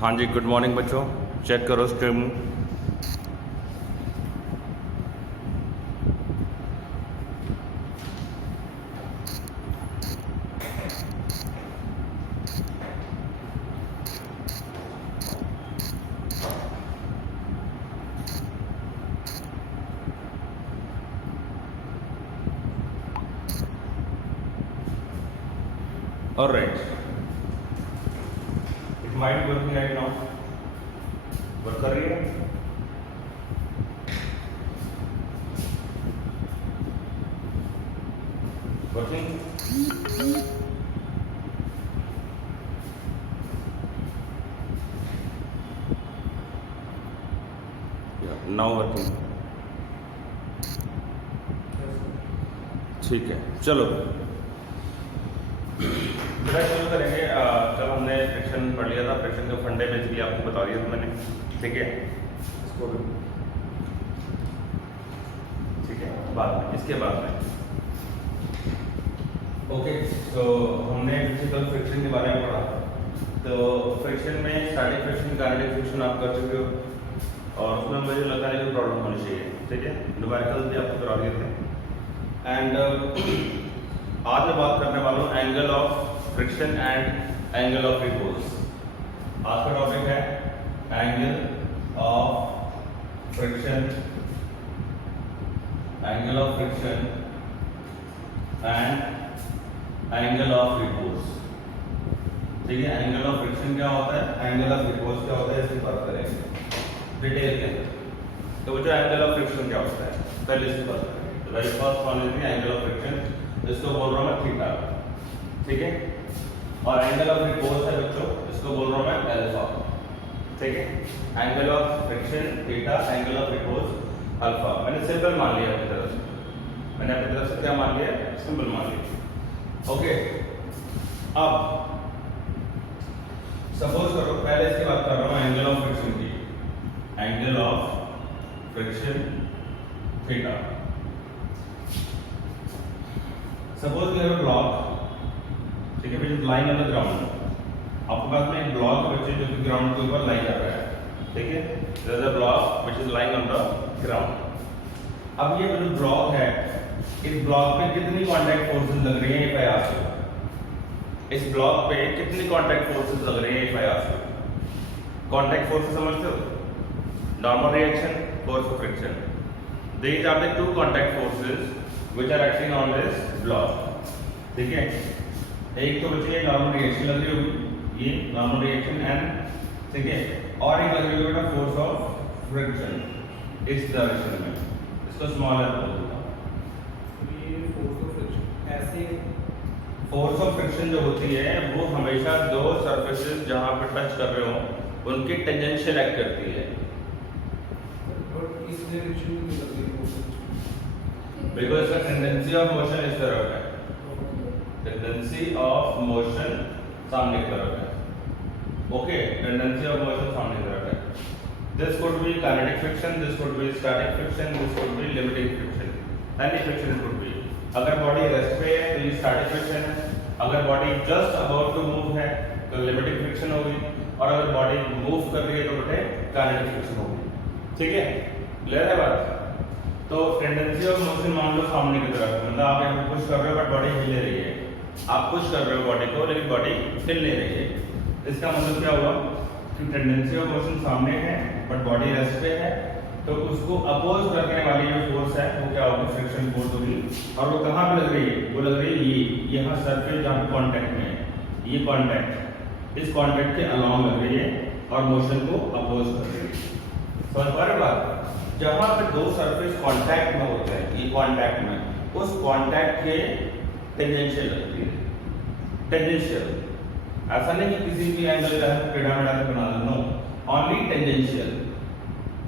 हाँ जी, good morning बच्चों। Check करो stream. Alright, it might working right now. Work कर रही है? वर्किंग? Now working. ठीक है, चलो बेटा शुरू करेंगे। जब हमने फ्रिक्शन पढ़ लिया था, फ्रिक्शन का फंडे बेसिकली आपको बता दिया था मैंने, ठीक है। इसको भी ठीक है, बाद में, इसके बाद में ओके। तो हमने फिजिकल फ्रिक्शन के बारे में पढ़ा। तो फ्रिक्शन में स्टैटिक फ्रिक्शन, काइनेटिक फ्रिक्शन आप कर चुके हो, और उसमें मुझे लगता है कि प्रॉब्लम होनी चाहिए, ठीक है। न्यूमेरिकल्स भी आपको करा दिए थे। एंड आज मैं बात करने वाला हूँ angle of friction and angle of repose. आज का टॉपिक है angle of friction, angle of friction and angle of repose, ठीक है। एंगल ऑफ फ्रिक्शन क्या होता है, एंगल ऑफ रिपोज क्या होता है, इसकी बात करेंगे डिटेल में। तो जो एंगल ऑफ फ्रिक्शन क्या होता है, पहले इसकी बात करेंगे। तो very first one is angle of friction, इसको बोल रहा हूँ मैं थीटा, ठीक है। और एंगल ऑफ रिपोज है बच्चों, इसको बोल रहा हूँ मैं अल्फा, ठीक है। Angle of friction theta, angle of repose alpha. मैंने सिंपल मान लिया अपनी तरफ से, मैंने अपनी तरफ से क्या मान लिया, सिंपल मान लिया, ओके। अब सपोज करो, पहले इसकी बात कर रहा हूँ एंगल ऑफ फ्रिक्शन की, angle of friction theta. Suppose we have a block, ठीक है, which is lying on the ground. आपके पास में एक ब्लॉक है बच्चे जो कि ग्राउंड के ऊपर लाई कर रहा है, ठीक है। There is a block which is lying on the ground. अब ये जो ब्लॉक है, इस ब्लॉक पे कितनी कांटेक्ट फोर्सेस लग रही हैं, इफ आई आस्क यू। इस ब्लॉक पे कितनी कांटेक्ट फोर्सेस लग रही हैं, if I ask you. Contact forces समझते हो, normal reaction, force of friction. These are the two contact forces which are acting on this block, ठीक है। एक तो बच्चे नॉर्मल रिएक्शन लग रही होगी, ये नॉर्मल रिएक्शन एंड, ठीक है। और एक लग रही होगी बेटा फोर्स ऑफ फ्रिक्शन इस डायरेक्शन में, इसको स्मॉल एल बोल देता हूं। ये फोर्स ऑफ फ्रिक्शन, ऐसे फोर्स ऑफ फ्रिक्शन जो होती है वो हमेशा दो सरफेसेस जहां पर टच कर रहे हो उनकी टेंजेंशियल एक्ट करती है। इस डायरेक्शन में नहीं लगती बिकॉज़ इसका टेंडेंसी ऑफ मोशन इस तरफ है, टेंडेंसी ऑफ मोशन सामने की तरफ है, ओके। टेंडेंसी ऑफ मोशन सामने की तरफ है। This could be kinetic friction, this could be static friction, this could be limiting friction, any friction could be. अगर बॉडी रेस्ट पे है तो ये स्टैटिक फ्रिक्शन है, अगर body just about to move है तो लिमिटिंग फ्रिक्शन होगी, और अगर बॉडी मूव कर रही है तो बेटे काइनेटिक फ्रिक्शन होगी, ठीक है। क्लियर है बात। तो टेंडेंसी ऑफ मोशन मान लो सामने की तरफ, मतलब आप यहाँ पे पुश कर रहे हो बट बॉडी हिल नहीं रही है, आप पुश कर रहे हो बॉडी को लेकिन बॉडी हिल नहीं रही है। इसका मतलब क्या हुआ कि टेंडेंसी ऑफ मोशन सामने है बट बॉडी रेस्ट पे है, तो उसको अपोज करने वाली जो फोर्स है वो क्या होगी, फ्रिक्शन फोर्स होगी। और वो कहाँ पे लग रही है, वो लग रही है ये यहाँ सरफेस जहाँ पे कांटेक्ट में है, ये कांटेक्ट, इस कांटेक्ट के अलोंग लग रही है और मोशन को अपोज कर रही है। समझ पा रहे बात। जहाँ पे दो सरफेस कांटेक्ट में होते हैं, ये कांटेक्ट में, उस कांटेक्ट के टेंजेंशियल लगती है, टेंजेंशियल। ऐसा नहीं कि किसी भी एंगल का है टेढ़ा मेढ़ा बना लो, नो, ओनली टेंजेंशियल,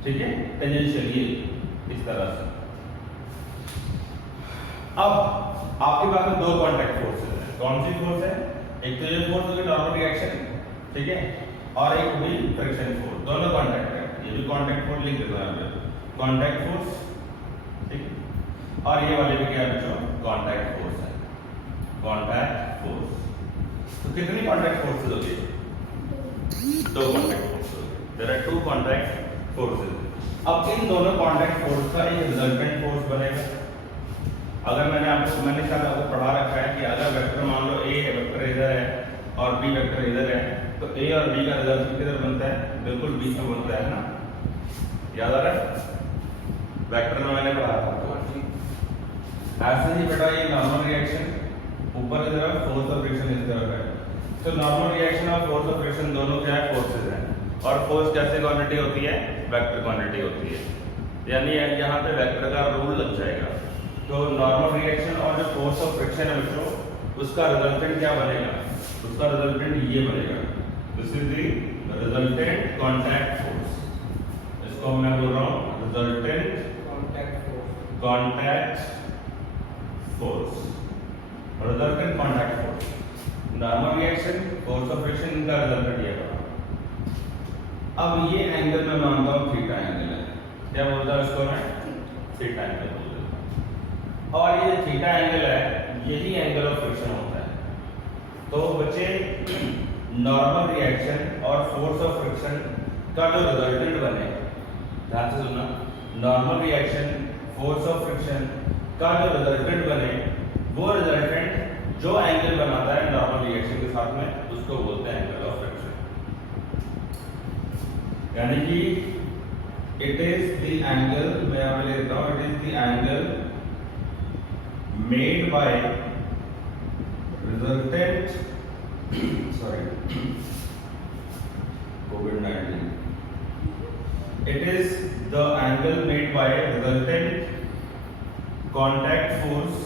ठीक है। टेंजेंशियल ये इस तरह से। अब आपके पास में दो कांटेक्ट फोर्सेस हैं, कौन सी फोर्स है, एक तो ये फोर्स होगी नॉर्मल रिएक्शन, ठीक है, और एक हुई फ्रिक्शन फोर्स, दोनों कांटेक्ट है। ये भी कांटेक्ट फोर्स लिख देता है यहाँ पे, कांटेक्ट फोर्स, ठीक है। और ये वाले भी क्या है बच्चों, कांटेक्ट फोर्स है, कांटेक्ट फोर्स। तो कितनी कांटेक्ट फोर्सेस होगी, दो contact forces, there are two contact forces. अब इन दोनों कॉन्टैक्ट फोर्स का एक रिजल्टेंट फोर्स बनेगा। अगर मैंने शायद आपको पढ़ा रखा है कि अगर वेक्टर मान लो ए वेक्टर इधर है और बी वेक्टर इधर है, तो ए और बी का रिजल्ट किधर बनता है? बिल्कुल बीच में बनता है ना, याद आ रहा है? वेक्टर में मैंने पढ़ा था। ऐसे ही बेटा ये नॉर्मल रिएक्शन ऊपर की तरफ, फोर्स ऑफ फ्रिक्शन इस तरफ है। तो नॉर्मल रिएक्शन और फोर्स ऑफ फ्रिक्शन दोनों क्या है? फोर्सेस हैं। और फोर्स कैसे क्वांटिटी होती है? वेक्टर क्वांटिटी होती है। यानी यहाँ पे वेक्टर का रूल लग जाएगा। तो नॉर्मल रिएक्शन और जो फोर्स ऑफ फ्रिक्शन है बच्चों, उसका रिजल्टेंट क्या बनेगा? उसका रिजल्टेंट ये बनेगा, this is the resultant contact force. इसको मैं बोल रहा हूँ resultant contact force, resultant contact force. Normal reaction, force of friction, इनका रिजल्टेंट ये बना। अब ये एंगल मैं मानता हूँ थीटा एंगल है। क्या बोलता है इसको मैं? थीटा एंगल बोल देता हूँ। और ये थीटा एंगल है, यही एंगल ऑफ फ्रिक्शन होता है। तो बच्चे नॉर्मल रिएक्शन और फोर्स ऑफ फ्रिक्शन का जो रिजल्टेंट बने, ध्यान से सुनना, normal reaction, force of friction का जो रिजल्टेंट बने, वो रिजल्टेंट जो एंगल बनाता है नॉर्मल रिएक्शन के साथ में, उसको बोलते हैं एंगल ऑफ फ्रिक्शन। यानी कि इट इज द एंगल, मैं यहाँ पे लेता हूँ, it is the angle made bye resultant, sorry, COVID-19, it is the angle made by resultant contact force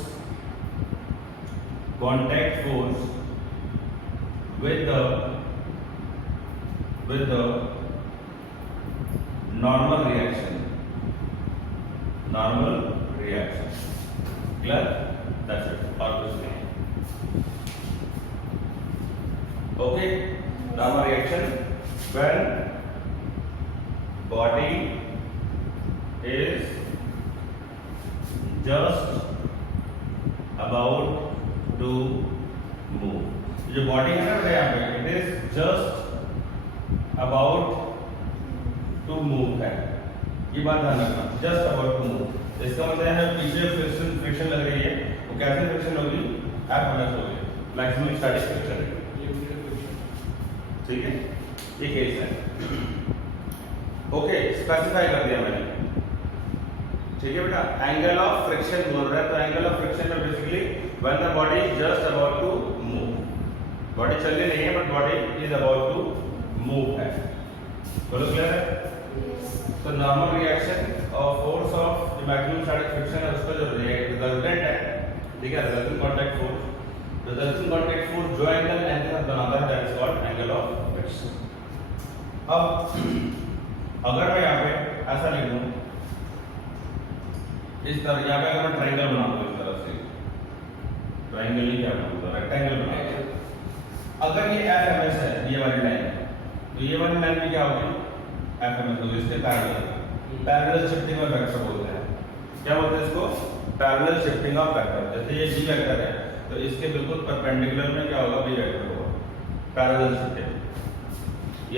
with the normal reaction, clear? That's it, और कुछ नहीं। Okay, normal reaction when body is just about to move। जो body है ना यहाँ पे, it is just about to move है, ये बात ध्यान रखना, जस्ट अबाउट टू मूव। इसका मतलब है पीछे फ्रिक्शन लग रही है, वो कैसे फ्रिक्शन होगी? एफ होगी, मैक्सिमम स्टैटिक फ्रिक्शन। ठीक है, ये केस है। ओके, स्पेसिफाई कर दिया मैंने। ठीक है बेटा, एंगल ऑफ फ्रिक्शन बोल रहा है, तो एंगल ऑफ फ्रिक्शन में basically when the body is just about to move, body चल रही नहीं है but body is about to move है। बोलो क्लियर है? तो नॉर्मल रिएक्शन और फोर्स ऑफ जो मैक्सिमम स्टैटिक फ्रिक्शन है, उसका जो रिजल्टेंट है, ठीक है, resultant contact force, resultant contact force जो एंगल बनाता है that is called angle of friction. अब अगर मैं यहाँ पे ऐसा लिख दूं, इस तरह, यहाँ पे अगर मैं ट्रायंगल बना दूं इस तरह से, ट्रायंगल ही क्या बनाऊंगा, रेक्टेंगल बनाऊंगा। अगर ये एफएमएस है, ये वाली लाइन, तो ये वाली लाइन भी क्या होगी? एफएमएस होगी, इसके पैरेलल शिफ्टिंग ऑफ वेक्टर बोलते हैं। क्या बोलते हैं इसको? Parallel shifting of vector. जैसे ये बी वेक्टर है, तो इसके बिल्कुल परपेंडिकुलर में क्या होगा? बी वेक्टर होगा, पैरेलल शिफ्टिंग।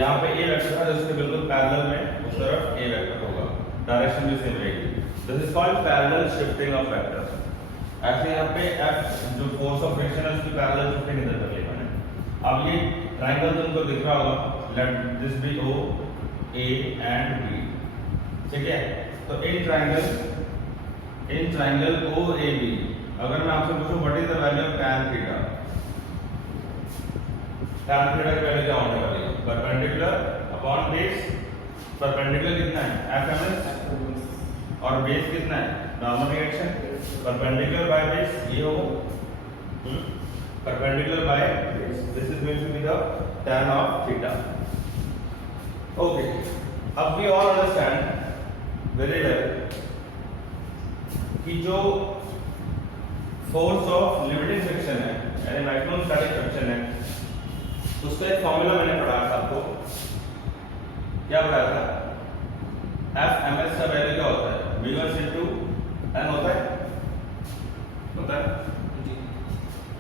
यहाँ पे ए वेक्टर है, जिसके बिल्कुल पैरेलल में उस तरफ ए वेक्टर होगा, डायरेक्शन भी सेम रहेगी। This is called parallel shifting of vectors. ऐसे यहाँ पे एफ जो फोर्स ऑफ फ्रिक्शन है, उसकी पैरेलल शिफ्टिंग इधर कर ली मैंने। अब ये ट्रायंगल तुमको दिख रहा होगा, let this be O A and B, ठीक है? तो in triangle O A B, अगर मैं आपसे पूछूं what is the value of tan theta, tan theta की वैल्यू क्या होने वाली है? Perpendicular upon base. परपेंडिकुलर कितना है? एफएमएस, और बेस कितना है? Normal reaction. Perpendicular by base ये होगा, perpendicular by base, this is going to be the tan of theta. Okay, अब we all understand very well कि जो फोर्स ऑफ लिमिटिंग फ्रिक्शन है, यानी मैक्सिमम स्टैटिक फ्रिक्शन है, उसका एक फॉर्मूला मैंने पढ़ाया था आपको। क्या पढ़ाया था? एफ एम एस का वैल्यू क्या होता है? v1 into n होता है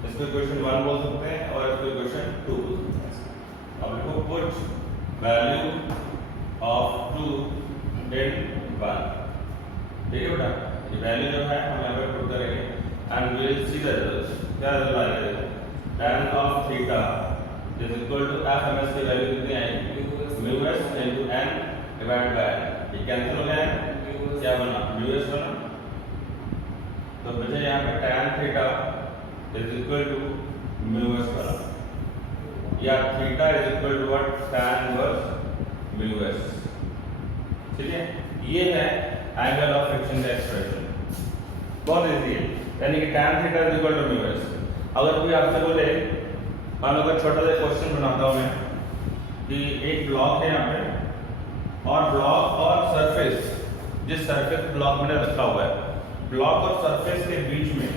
इसको इक्वेशन 1 बोल सकते हैं और इसको इक्वेशन 2 बोल सकते हैं। अब लिखो पुट वैल्यू ऑफ 2 इन 1। ठीक है बेटा, ये वैल्यू जो है हम यहाँ पे पुट करेंगे and we will see the result. क्या रिजल्ट आएगा? tan of theta is equal to F M S की वैल्यू कितनी आएगी? Mu S into N divide by N. ये कैंसिल हो गया है, क्या बना? म्यू एस बना। तो बचा यहाँ पे tan theta is equal to mu S बना, या theta is equal to what? tan inverse mu S. ठीक है, ये है एंगल ऑफ फ्रिक्शन का एक्सप्रेशन। बहुत इजी है, यानी कि tan theta is equal to mu S. अगर कोई आपसे बोले, मान लो अगर छोटा सा क्वेश्चन बनाता हूं मैं कि एक ब्लॉक है यहाँ पे और ब्लॉक और सरफेस, जिस सरफेस ब्लॉक मैंने रखा हुआ है, ब्लॉक और सरफेस के बीच में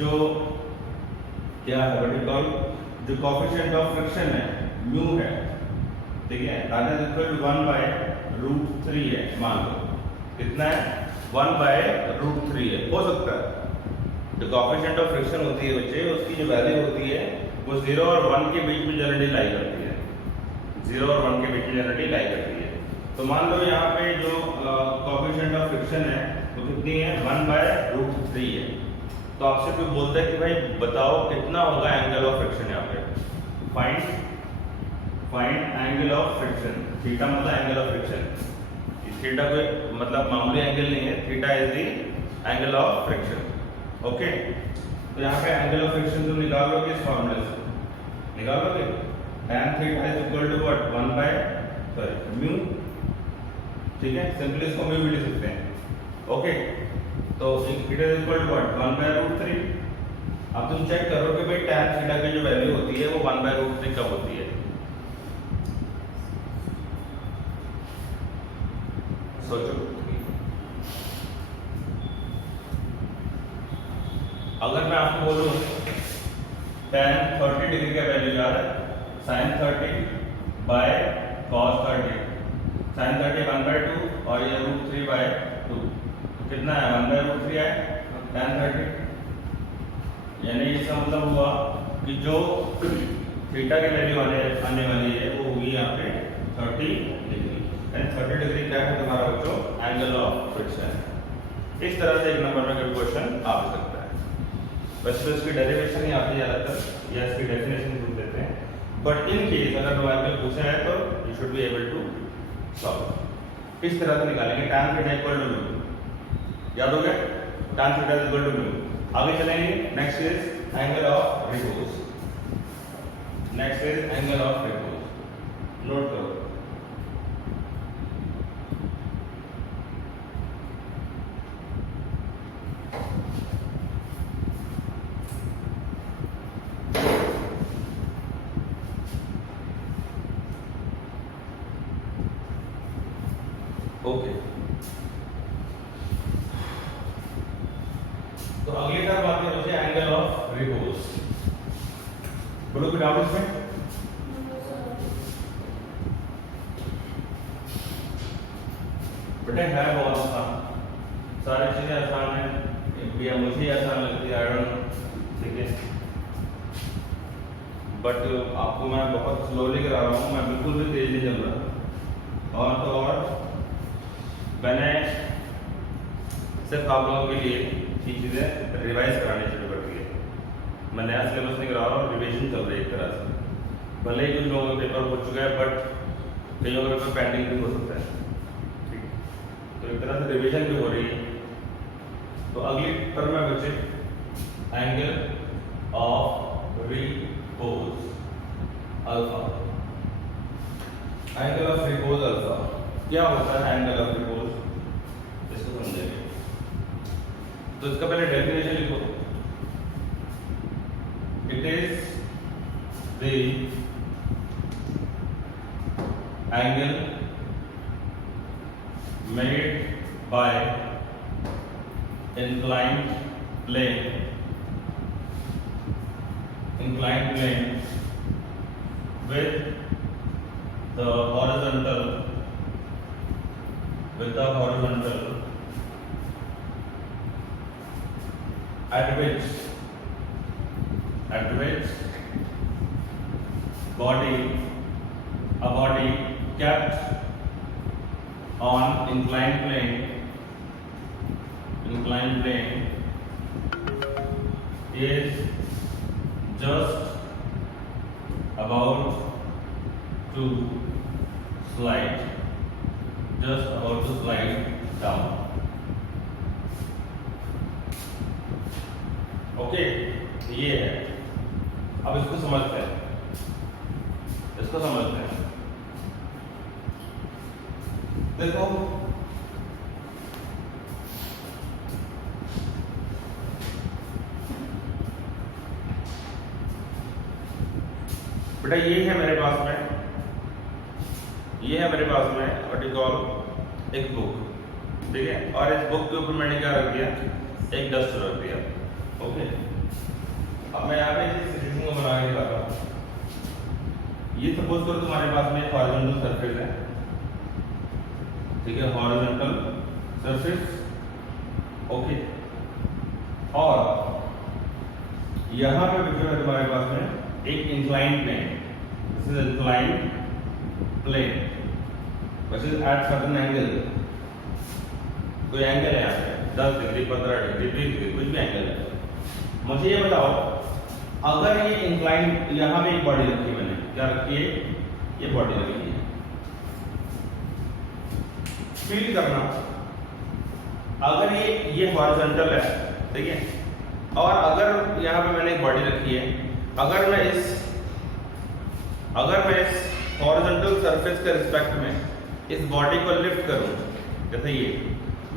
जो क्या है वर्टिकल जो कोएफिशिएंट ऑफ फ्रिक्शन है म्यू है, ठीक है, दैट इज इक्वल टू 1/√3 है। मान लो कितना है? 1/√3 है। हो सकता है जो कोएफिशिएंट ऑफ फ्रिक्शन होती है बच्चे, उसकी जो वैल्यू होती है वो 0 और 1 के बीच में जनरली लाई करती है। 0 और 1 के बीच में जनरली लाई करती है। तो मान लो यहाँ पे जो कोएफिशिएंट ऑफ फ्रिक्शन है वो कितनी है? 1/√3 है। तो आपसे कोई बोलता है कि भाई बताओ कितना होगा एंगल ऑफ फ्रिक्शन यहाँ पे? Find angle of friction. Theta मतलब एंगल ऑफ फ्रिक्शन। थीटा कोई मतलब मामूली एंगल नहीं है, theta is the angle of friction. Okay, तो यहाँ पे एंगल ऑफ फ्रिक्शन तुम निकालोगे इस फॉर्मूले से, निकालोगे tan theta is equal to what? 1 mu. ठीक है, सिंपली इसको म्यू भी लिख सकते हैं। ओके, तो theta is equal to what? 1/√3। अब तुम चेक करो कि भाई tan थीटा की जो वैल्यू होती है वो 1/√3 कब होती है? सोचो, अगर मैं आपको बोलूं tan 30 डिग्री का वैल्यू क्या है? sin 30/cos 30। sin 30 1/2 और ये √3/2 कितना है? 1/√3 है tan 30। यानी इसका मतलब हुआ कि जो थीटा की वैल्यू आने वाली है वो हुई यहाँ पे 30 डिग्री। यानी 30 डिग्री क्या है तुम्हारा बच्चों? Angle of friction. इस तरह से एक नंबर में क्वेश्चन आ सकता है। वैसे तो इसकी डेरिवेशन ही आती है ज़्यादातर, या इसकी डेफिनेशन पूछ देते हैं, बट इन केस अगर तुम्हारे को पूछा है तो you should be able to solve. इस तरह से निकालेंगे tan theta equal to mu. याद हो गया? tan theta equal to mu. आगे चलेंगे, next is angle of repose. Next is angle of repose. Note करो, ओके। तो अगली तरफ आते हैं बच्चे एंगल ऑफ रिपोज। बोलो कोई डाउट इसमें? बेटे है बहुत आसान, सारी चीजें आसान है, या मुझे आसान लगती है, आई डोंट नो। ठीक है, बट आपको मैं बहुत स्लोली करा रहा हूँ, मैं बिल्कुल भी तेज नहीं चल रहा। और तो और मैंने सिर्फ आप लोगों के लिए ये चीज़ें रिवाइज करानी शुरू कर दी है। मैं नया सिलेबस नहीं करा रहा हूँ, रिविजन चल रही है एक तरह से। भले ही कुछ लोगों का पेपर हो चुका है, बट कई लोगों का पेपर पेंडिंग भी हो सकता है। ठीक, तो एक तरह से रिविजन भी हो रही है। तो अगली टर्म है बच्चे angle of repose alpha. Angle of repose alpha क्या होता है? एंगल ऑफ रिपोज इसको समझेंगे। तो इसका पहले डेफिनेशन लिखो। It is the angle made bye inclined plane with the horizontal at which a body kept on inclined plane is just about to slide down. Okay, ये है। अब इसको समझते हैं, देखो बेटा ये है मेरे पास में व्हाट यू कॉल एक बुक, ठीक है, और इस बुक के ऊपर मैंने क्या रख दिया, एक डस्टर रख दिया। ओके, अब मैं यहाँ पे इस सिचुएशन को बना के दिखाता हूँ। ये सपोज करो तुम्हारे पास में एक हॉरिजॉन्टल सरफेस है, ठीक है, हॉरिजॉन्टल सरफेस। ओके, और यहाँ पे बच्चों है तुम्हारे पास में एक incline plane, this is incline plane which is at certain angle. कोई एंगल है यहाँ पे 10 डिग्री, 15 डिग्री, 20 डिग्री, कुछ भी एंगल है। मुझे ये बताओ, अगर ये इंक्लाइन, यहाँ पे एक बॉडी रखी मैंने, क्या रखी है, ये बॉडी रखी है, फील करना, अगर ये हॉरिजॉन्टल है, ठीक है, और अगर यहाँ पे मैंने एक बॉडी रखी है, अगर मैं इस हॉरिजॉन्टल सरफेस के रिस्पेक्ट में इस बॉडी को लिफ्ट करूं, जैसे ये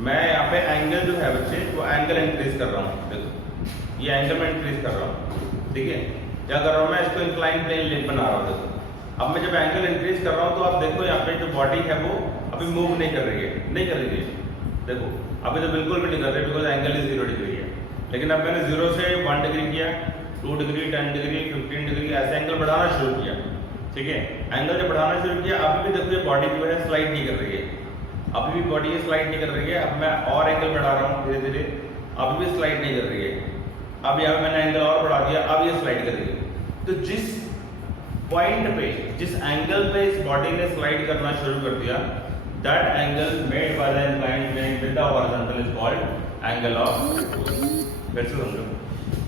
मैं यहाँ पे एंगल जो है बच्चे, वो एंगल इंक्रीज कर रहा हूँ, देखो ये एंगल में इंक्रीज कर रहा हूँ, ठीक है, क्या कर रहा हूँ मैं, इसको इंक्लाइन प्लेन बना रहा हूँ। देखो अब मैं जब एंगल इंक्रीज कर रहा हूँ तो आप देखो यहाँ पे जो बॉडी है वो अभी मूव नहीं कर रही है, देखो अभी तो बिल्कुल भी नहीं कर रही, बिकॉज एंगल इज 0 डिग्री है। लेकिन अब मैंने 0 से 1 डिग्री किया, 2 डिग्री, 10 डिग्री, 15 डिग्री, ऐसे एंगल बढ़ाना शुरू किया, ठीक है, एंगल जब बढ़ाना शुरू किया, अभी भी देखो ये बॉडी जो है स्लाइड नहीं कर रही है, अभी भी बॉडी स्लाइड नहीं कर रही है। अब मैं और एंगल बढ़ा रहा हूँ धीरे धीरे, अभी भी स्लाइड नहीं कर रही है। अब यहाँ मैंने एंगल और बढ़ा दिया, अब ये स्लाइड कर रही है। तो जिस पॉइंट पे, जिस एंगल पे इस बॉडी ने स्लाइड करना शुरू कर दिया, that angle made by the inclined plane with the horizontal is called angle of repose. फिर से समझो,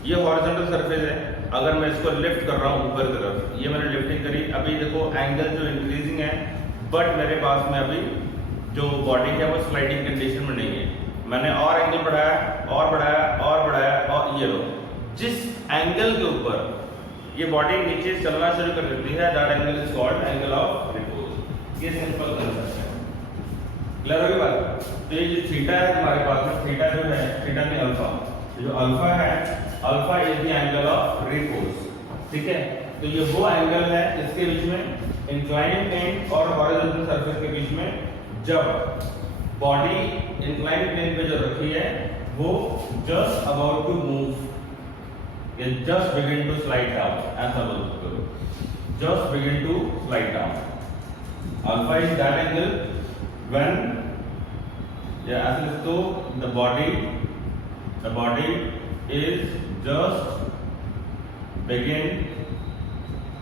ये हॉरिजॉन्टल सरफेस है, अगर मैं इसको लिफ्ट कर रहा हूँ ऊपर की तरफ, ये मैंने लिफ्टिंग करी, अभी देखो एंगल जो इंक्रीजिंग है, बट मेरे पास में अभी जो बॉडी है वो स्लाइडिंग कंडीशन में नहीं है। मैंने और एंगल बढ़ाया, और ये लो, जिस एंगल के ऊपर ये बॉडी नीचे चलना शुरू कर देती है, that angle is called angle of repose. ये सिंपल कंसेप्ट है, क्लियर हो गई बात। तो ये जो थीटा है हमारे पास में, थीटा जो है, थीटा में अल्फा, जो अल्फा है, alpha is the angle of repose, ठीक है। तो ये वो एंगल है इसके बीच में, इंक्लाइंड प्लेन और हॉरिजॉन्टल सरफेस के बीच में, जब बॉडी इंक्लाइंड प्लेन पे जो रखी है वो जस्ट अबाउट टू मूव, ये just begin to slide down, ऐसा बोल सकते हो, just begin to slide down. Alpha is that angle when तो the body is just begin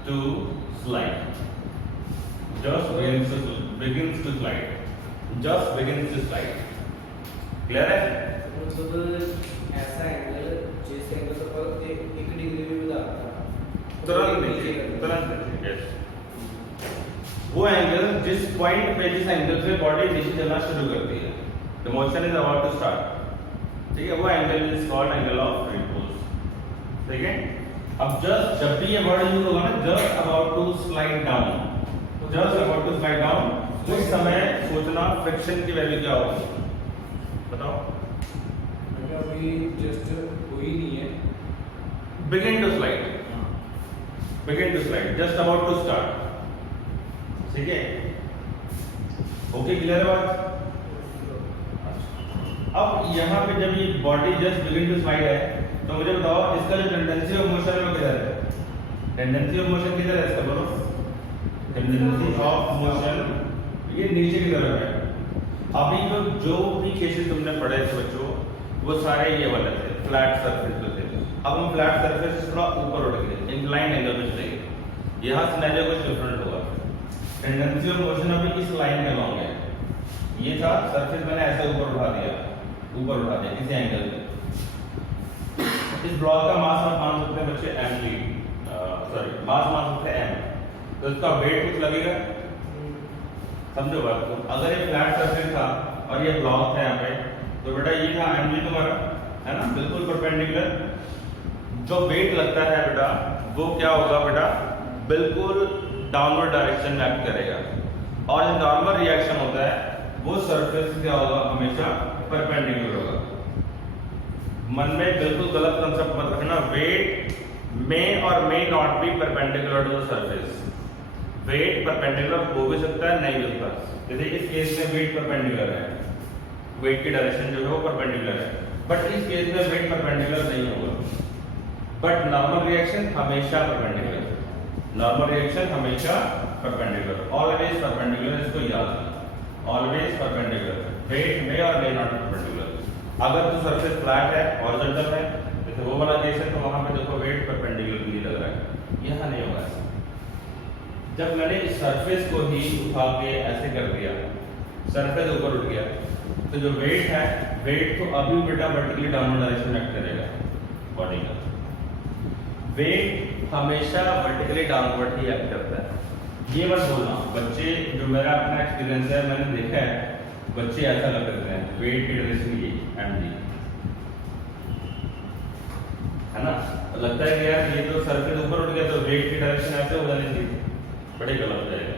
to slide, begins to slide, clear है। ऐसा एंगल जिस angle पर 1 डिग्री भी बताता तुरंत यस, वो एंगल जिस पॉइंट पे, जिस एंगल से बॉडी नीचे चलना शुरू करती है, the motion is about to start, ठीक है, वो angle is called angle of repose, ठीक है। अब जब भी ये वर्ड यूज होगा ना, just about to slide down, उस समय सोचना फ्रिक्शन की वैल्यू क्या होगी, बताओ। अभी जस्ट कोई नहीं है, begin to slide, just about to start, ठीक है, ओके, क्लियर है बात। अब यहाँ पे जब ये body just begin to slide है, तो मुझे बताओ इसका जो टेंडेंसी ऑफ मोशन है वो किधर है, टेंडेंसी ऑफ मोशन किधर है, इसका बोलो, टेंडेंसी ऑफ मोशन ये नीचे की तरफ है। अभी जो भी केसेस तुमने पढ़े थे बच्चों, वो सारे ये वाले थे, फ्लैट सरफेस पे थे। अब हम फ्लैट सरफेस से थोड़ा ऊपर उठ गए, इंक्लाइन एंगल पे चले गए, यहाँ सिनेरियो कुछ डिफरेंट होगा, टेंडेंसी ऑफ मोशन अभी इस लाइन के लॉन्ग है, ये था सरफेस मैंने ऐसे ऊपर उठा दिया किसी एंगल पे। इस ब्लॉक का मास आप मान सकते हैं बच्चे m की मास मान सकते हैं m, तो इसका वेट कुछ लगेगा, समझो बात को। अगर ये फ्लैट सरफेस था और ये ब्लॉक था यहाँ पे, तो बेटा ये था mg तुम्हारा, है ना, बिल्कुल परपेंडिकुलर। जो वेट लगता है बेटा वो क्या होगा बेटा, बिल्कुल डाउनवर्ड डायरेक्शन में एक्ट करेगा, और जो नॉर्मल रिएक्शन होता है वो सरफेस क्या होगा, हमेशा परपेंडिकुलर होगा। मन में बिल्कुल गलत कंसेप्ट मत रखना, वेट may और may not be perpendicular to the surface। Weight perpendicular हो भी सकता है, नहीं भी हो सकता। जैसे इस केस में वेट परपेंडिकुलर है, वेट की डायरेक्शन जो है वो परपेंडिकुलर है, बट इस केस में वेट परपेंडिकुलर नहीं होगा। बट नॉर्मल रिएक्शन हमेशा परपेंडिकुलर, नॉर्मल रिएक्शन हमेशा परपेंडिकुलर, ऑलवेज परपेंडिकुलर, इसको याद रखना, ऑलवेज परपेंडिकुलर। वेट में और मे नॉट परपेंडिकुलर। अगर तो सरफेस फ्लैट है, हॉरिजॉन्टल है, जैसे वो वाला केस है, तो वहां पे देखो वेट परपेंडिकुलर लग रहा है, यहाँ नहीं होगा ऐसा। जब मैंने इस सरफेस को ही उठा के ऐसे कर दिया, सरफेस ऊपर उठ गया, तो जो वेट है, वेट तो अभी बेटा वर्टिकली डाउनवर्ड डायरेक्शन में एक्ट करेगा बॉडी का। वेट हमेशा वर्टिकली डाउनवर्ड ही एक्ट करता है, ये मत बोलना बच्चे। जो मेरा अपना एक्सपीरियंस है, मैंने देखा है बच्चे ऐसा लग करते हैं, वेट की डायरेक्शन ये mg, है ना, लगता है कि यार ये तो सरफेस ऊपर उठ गया तो वेट की डायरेक्शन ऐसे हो जानी चाहिए, बड़े गलत हो जाएगा।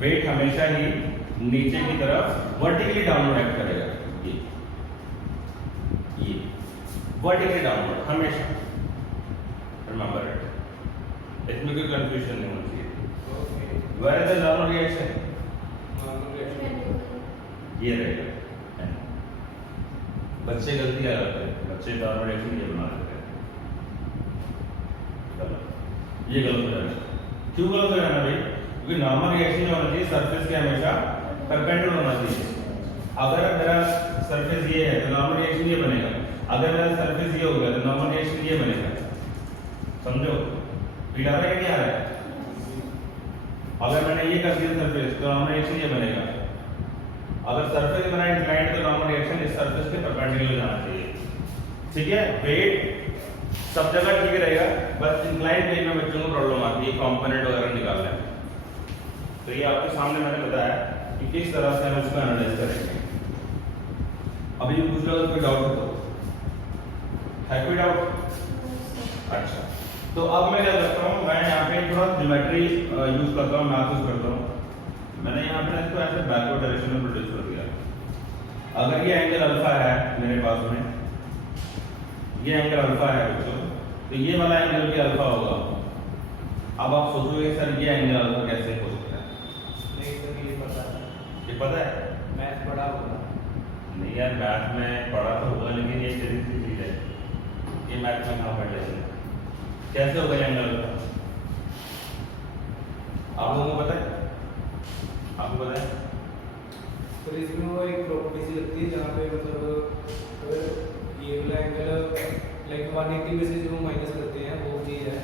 वेट हमेशा ही नीचे की तरफ वर्टिकली डाउनवर्ड एक्ट करेगा, ये वर्टिकली डाउनवर्ड हमेशा, रिमेंबर इट, इसमें कोई कंफ्यूजन नहीं होनी चाहिए। Where is the normal reaction, ये रहेगा। बच्चे गलती क्या करते हैं, बच्चे नॉर्मल रिएक्शन ये बना देते हैं, ये गलत हो जाएगा। क्यों गलत हो जाना भाई, क्योंकि नॉर्मल रिएक्शन जो होना चाहिए सरफेस के हमेशा परपेंडिकुलर होना चाहिए। अगर मेरा सरफेस ये है तो नॉर्मल रिएक्शन ये बनेगा, अगर मेरा सरफेस ये हो गया तो नॉर्मल रिएक्शन ये बनेगा, समझो फील आ रहा है कि नहीं आ रहा है। अगर मैंने ये कर दिया सरफेस तो नॉर्मल रिएक्शन ये बनेगा, अगर सरफेस मेरा इंक्लाइंड तो नॉर्मल रिएक्शन इस सरफेस के परपेंडिकुलर जाना चाहिए, ठीक है। वेट सब जगह ठीक रहेगा, बस इंक्लाइंड प्लेन में बच्चों को प्रॉब्लम आती है कंपोनेंट वगैरह निकालने में। तो ये आपके सामने मैंने बताया कि किस तरह से हम इसको एनालाइज करेंगे। अभी पूछ लो, कोई डाउट हो तो है, कोई डाउट? अच्छा, तो अब मैं क्या करता हूँ, मैं यहाँ पे थोड़ा ज्योमेट्री यूज करता हूँ, मैथ यूज करता हूँ। मैंने यहाँ पे इसको ऐसे बैकवर्ड डायरेक्शन में प्रोड्यूस कर दिया। अगर ये एंगल अल्फा है मेरे पास में, ये एंगल अल्फा है बच्चों, तो ये वाला एंगल भी अल्फा होगा। अब आप सोचोगे सर ये एंगल अल्फा कैसे हो सकता है? नहीं सर, ये पता है, ये पता है, मैथ पढ़ा होगा। नहीं यार मैथ में पढ़ा तो होगा, लेकिन ये सीधी सी चीज है, ये मैथ में कहाँ पढ़ लेते हैं, कैसे होगा ये एंगल अल्फा? आप लोगों को पता है, आपको पता है? तो इसमें वो एक प्रॉपर्टी सी लगती है जहाँ पे मतलब अगर ये वाला एंगल लाइक 180 में से जो माइनस करते हैं वो चीज़ है।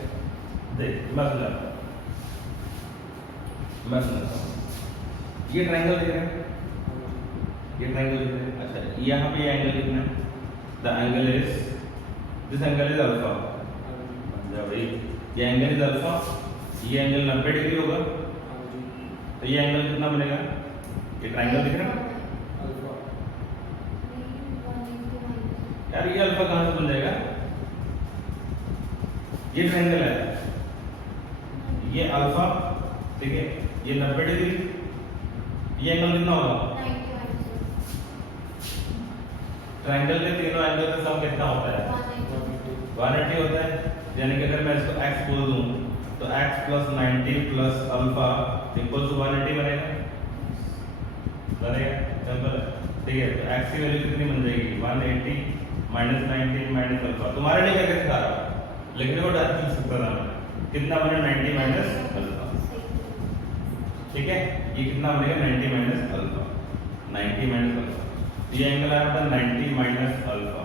देख मैं समझाता हूँ, ये ट्रायंगल दिख रहा है, ये ट्रायंगल दिख रहा है। अच्छा, यहाँ पे ये एंगल कितना है? The angle is, this angle is alpha. अच्छा भाई, ये एंगल इज अल्फा, ये एंगल 90 डिग्री होगा, तो ये एंगल कितना बनेगा? ये ट्रायंगल दिख रहा है यार, ये अल्फा कहाँ से बन जाएगा? ये ट्रायंगल है, ये अल्फा, ठीक है, ये 90 डिग्री, ये एंगल कितना होगा? ट्रायंगल के तीनों एंगल का सम कितना होता है? 180 होता है। यानी कि अगर मैं इसको x बोल दूं तो x + 90 + अल्फा = 180 बनेगा, सिंपल है, ठीक है। तो x की वैल्यू कितनी बन जाएगी? 180 - 90 - अल्फा। तुम्हारे लिए क्या दिखा रहा है, लेकिन वो डायरेक्ट पूछ सकता था, कितना बने 90 - अल्फा, ठीक है। ये कितना बनेगा? 90 - अल्फा, 90 - अल्फा। ये एंगल आया था 90 - अल्फा।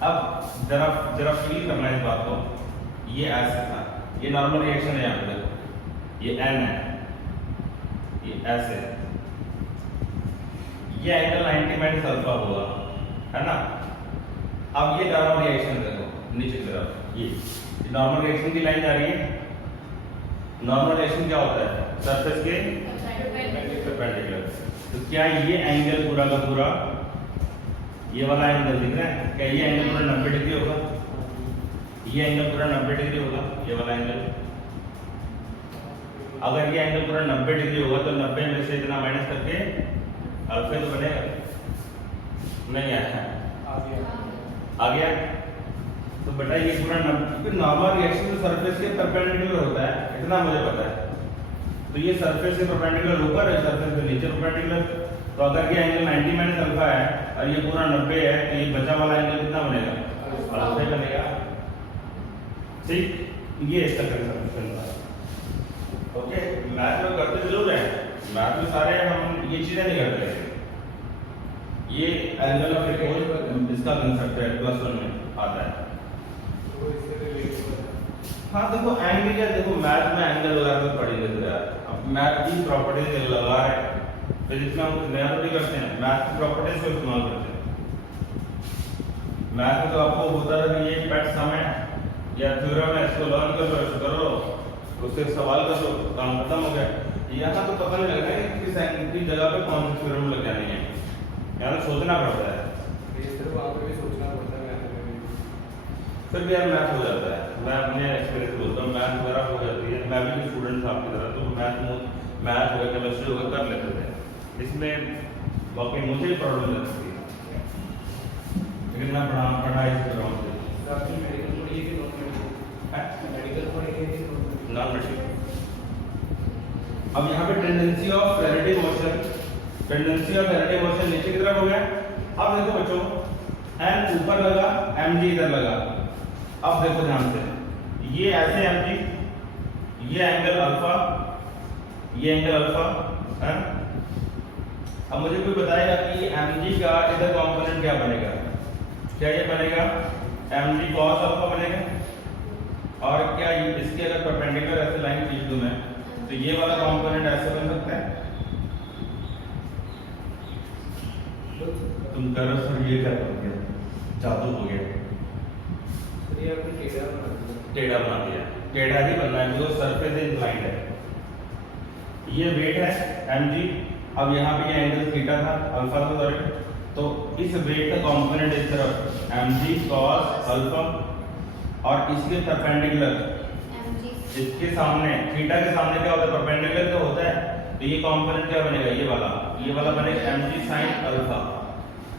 अब जरा फील करना इस बात को, ये ऐसा था, ये नॉर्मल रिएक्शन है, यहाँ पे देखो ये n है, ये s है, ये एंगल 90 माइनस अल्फा हुआ है ना। अब ये नॉर्मल रिएक्शन देखो नीचे की तरफ, ये नॉर्मल रिएक्शन की लाइन जा रही है। नॉर्मल रिएक्शन क्या होता है? सरफेस के परपेंडिकुलर। तो क्या ये एंगल पूरा का पूरा, ये वाला एंगल दिख रहा है, क्या ये एंगल पूरा 90 डिग्री होगा? ये एंगल पूरा 90 डिग्री होगा, ये वाला एंगल। अगर ये एंगल पूरा 90 डिग्री होगा तो 90 में से इतना माइनस करके अल्फा तो बनेगा, नहीं आया, आ गया। तो बेटा ये पूरा नॉर्मल रिएक्शन तो सरफेस के परपेंडिकुलर होता है, इतना मुझे पता है। तो ये सरफेस से परपेंडिकुलर ऊपर है, सरफेस से नीचे परपेंडिकुलर। तो अगर ये एंगल 90 माइनस अल्फा है और ये पूरा 90 है, तो ये बचा वाला एंगल कितना बनेगा? अल्फा बनेगा। ठीक, ये इसका कंसेप्शन था। ओके, मैथ में करते जरूर है, मैथ में सारे हम ये चीजें नहीं करते। ये एंगल ऑफ रिपोर्ट इसका कंसेप्ट है, +1 में आता है। हाँ देखो एंगल क्या, देखो मैथ में एंगल वगैरह तो पढ़ेंगे तो यार, अब मैथ की प्रॉपर्टीज लगा है, फिजिक्स में हम नया तो नहीं करते हैं, मैथ की प्रॉपर्टीज को इस्तेमाल करते हैं। मैथ में तो आपको होता है कि ये पेट सम है या थ्योरम है, इसको लर्न कर लो, इसको करो, उससे सवाल कर लो, काम खत्म हो गया। यहाँ तो पता नहीं लग रहा है कि किस एंगल की जगह पे कौन सी थ्योरम लग जानी है, यहाँ तो सोचना पड़ता है। फिर भी यार मैथ हो जाता है, मैं अपने एक्सपीरियंस बोलता हूँ, मैथ वगैरह हो जाती है। मैं भी स्टूडेंट था आपकी तरह, तो मैथ वगैरह केमिस्ट्री वगैरह कर लेते थे। इसमें बाकी मुझे ही प्रॉब्लम लगती है, लेकिन मैं पढ़ाई से कर रहा हूँ। Non medical. अब यहाँ पे tendency of relative motion, tendency of relative motion नीचे की तरफ हो गया। अब देखो बच्चों, n ऊपर लगा, mg इधर लगा। अब देखो ध्यान से, ये ऐसे mg, ये एंगल अल्फा, ये एंगल अल्फा है। अब मुझे कोई बताएगा कि mg का इधर कंपोनेंट क्या बनेगा? क्या ये बनेगा mg cos अल्फा बनेगा? और क्या ये इसके अगर परपेंडिकुलर ऐसे लाइन खींच दूं मैं, तो ये वाला कंपोनेंट ऐसे बन सकता है? तुम करो सर, ये क्या कर दिया, जादू हो गया, टेढ़ा बना दिया। टेढ़ा ही बनना है, जो सरफेस इंक्लाइंड है। ये वेट है mg, अब यहाँ पे ये एंगल थीटा था, अल्फा था सॉरी, तो इस वेट का कंपोनेंट इस तरफ mg cos अल्फा, और इसके परपेंडिकुलर इसके सामने, थीटा के सामने क्या होता है? परपेंडिकुलर तो होता है। तो ये कंपोनेंट क्या बनेगा? ये वाला बनेगा mg sin अल्फा।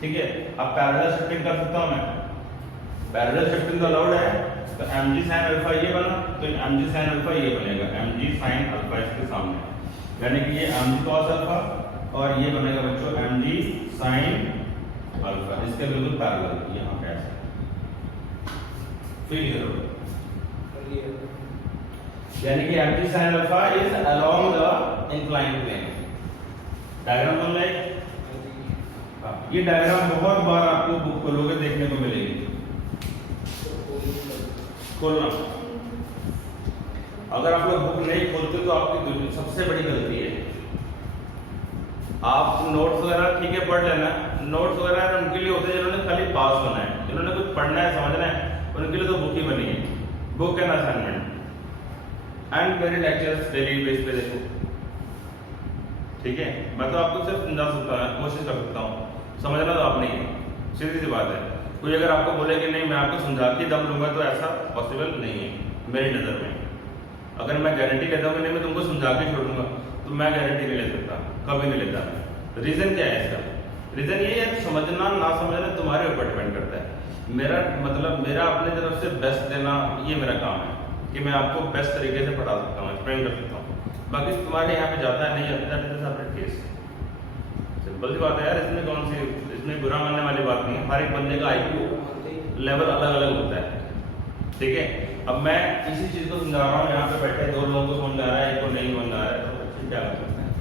ठीक है, अब पैरेलल शिफ्टिंग कर सकता हूं मैं, पैरेलल शिफ्टिंग तो अलाउड है। तो mg sin अल्फा ये बना, तो mg sin अल्फा ये बनेगा mg sin अल्फा इसके सामने, यानी कि ये mg cos अल्फा और ये बनेगा बच्चों mg sin अल्फा, इसके बिल्कुल पैरेलल यहाँ पे ऐसे फील करो, यानी कि mg sin alpha is along the inclined plane. Diagram बन रहा है। ये डायग्राम बहुत बार आपको बुक खोलोगे देखने को मिलेगी, खोलना। अगर आप लोग बुक नहीं खोलते तो आपकी सबसे बड़ी गलती है। आप नोट्स वगैरह ठीक है पढ़ लेना, नोट्स वगैरह उनके लिए होते हैं जिन्होंने खाली पास होना है, जिन्होंने कुछ पढ़ना है समझना है, उनके लिए तो बुक ही बनी है, बुक एंड असाइनमेंट एंड मेरे लेक्चर्स डेली बेस पे देखो। ठीक है, मैं तो आपको सिर्फ समझा सकता हूँ, कोशिश कर सकता हूँ, समझना तो आप नहीं है, सीधी सी बात है। कोई अगर आपको बोले कि नहीं मैं आपको समझा के दम लूंगा, तो ऐसा पॉसिबल नहीं है मेरी नज़र में। अगर मैं गारंटी लेता हूँ कि नहीं मैं तुमको समझा के छोड़ूंगा, तो मैं गारंटी नहीं ले सकता, कभी नहीं लेता। रीज़न क्या है इसका? रीज़न ये है, समझना ना समझना तुम्हारे ऊपर डिपेंड करता है। मेरा मतलब मेरा अपनी तरफ से बेस्ट देना, ये मेरा काम है कि मैं आपको बेस्ट तरीके से पढ़ा सकता हूँ, एक्सप्लेन कर सकता हूँ। बाकी तुम्हारे यहाँ पे जाता है नहीं जाता है, सेपरेट केस। सिंपल सी बात है यार, इसमें कौन सी, इसमें बुरा मानने वाली बात नहीं है। हर एक बंदे का आईक्यू लेवल अलग अलग होता है। ठीक है, अब मैं इसी चीज़ को समझा रहा हूँ, यहाँ पे बैठे 2 लोगों को समझ आ रहा है, एक को नहीं समझ आ रहा है, तो क्या कर सकते हैं?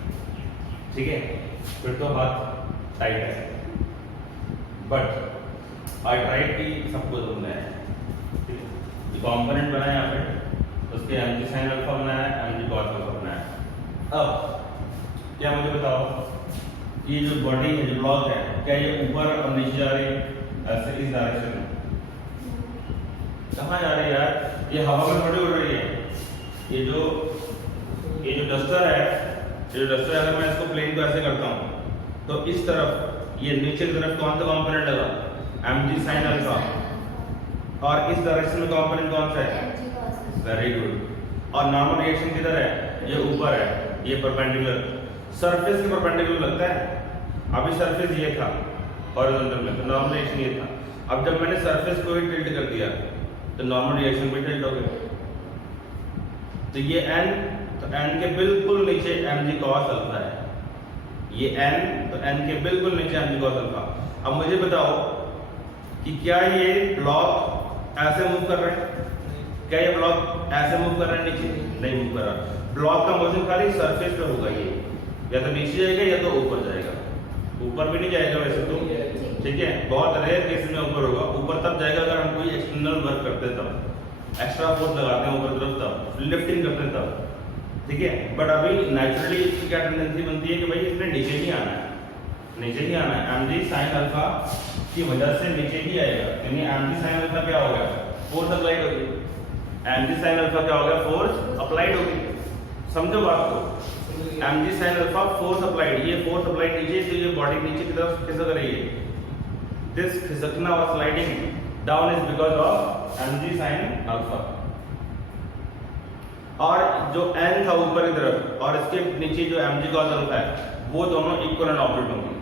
ठीक है, फिर तो बात टाइट है, बट आई ट्राई कि सबको समझना है। ठीक है, कंपोनेंट बना है यहाँ पे, तो उसके एम जी साइन अल्फा बनाया, एम जी कॉस अल्फा बनाया। अब क्या मुझे बताओ कि ये जो बॉडी है, जो ब्लॉक है, क्या ये ऊपर और नीचे जा रही है? ऐसे इस डायरेक्शन में कहाँ जा रही है यार? ये हवा में थोड़ी उड़ रही है। ये जो डस्टर है, अगर मैं इसको प्लेन को ऐसे करता हूँ तो इस तरफ ये नीचे की तरफ कौन सा कॉम्पोनेंट लगा? M G sine alpha. और इस डायरेक्शन में कॉम्पोनेंट कौन सा है? Very good. और नॉर्मल रिएक्शन किधर है? ये ऊपर है, ये परपेंडिकुलर सरफेस के परपेंडिकुलर लगता है। अभी सरफेस ये था हॉरिजॉन्टल में, तो नॉर्मल रिएक्शन ये था। अब जब मैंने सरफेस को ही टिल्ट कर दिया तो नॉर्मल रिएक्शन भी टिल्ट हो गया। तो ये n, तो n के बिल्कुल नीचे mg cos अल्फा है। ये n, तो n के बिल्कुल नीचे mg cos अल्फा। अब मुझे बताओ कि क्या ये ब्लॉक ऐसे मूव कर रहे हैं? क्या ये ब्लॉक ऐसे मूव कर रहे हैं नीचे? नहीं मूव कर रहा। ब्लॉक का मोशन खाली सरफेस पे होगा, ये या तो नीचे जाएगा या तो ऊपर जाएगा। ऊपर भी नहीं जाएगा वैसे तो, ठीक है, बहुत रेयर केस में ऊपर होगा। ऊपर तब जाएगा अगर हम कोई एक्सटर्नल वर्क करते तब, एक्स्ट्रा फोर्स लगाते हैं ऊपर तरफ तब, लिफ्टिंग करते हैं तब, ठीक है। बट अभी नेचुरली इसकी क्या टेंडेंसी बनती है कि भाई इसने नीचे ही आना है, नीचे ही आना है। एम जी साइन अल्फा की वजह से नीचे ही आएगा, यानी एम जी साइन अल्फा क्या हो गया? फोर्स अप्लाइड हो गई। एम जी साइन अल्फा क्या हो गया? फोर्स अप्लाइड हो गई। समझो बात को, M G sine alpha force applied, ये फोर्स अप्लाइड नीचे, तो ये बॉडी नीचे की तरफ खिसक रही है। दिस खिसकना और sliding down is because of M G sine alpha. और जो n था ऊपर की तरफ और इसके नीचे जो एम जी कॉस अल्फा है, वो दोनों इक्वल एंड ऑपोजिट होंगे।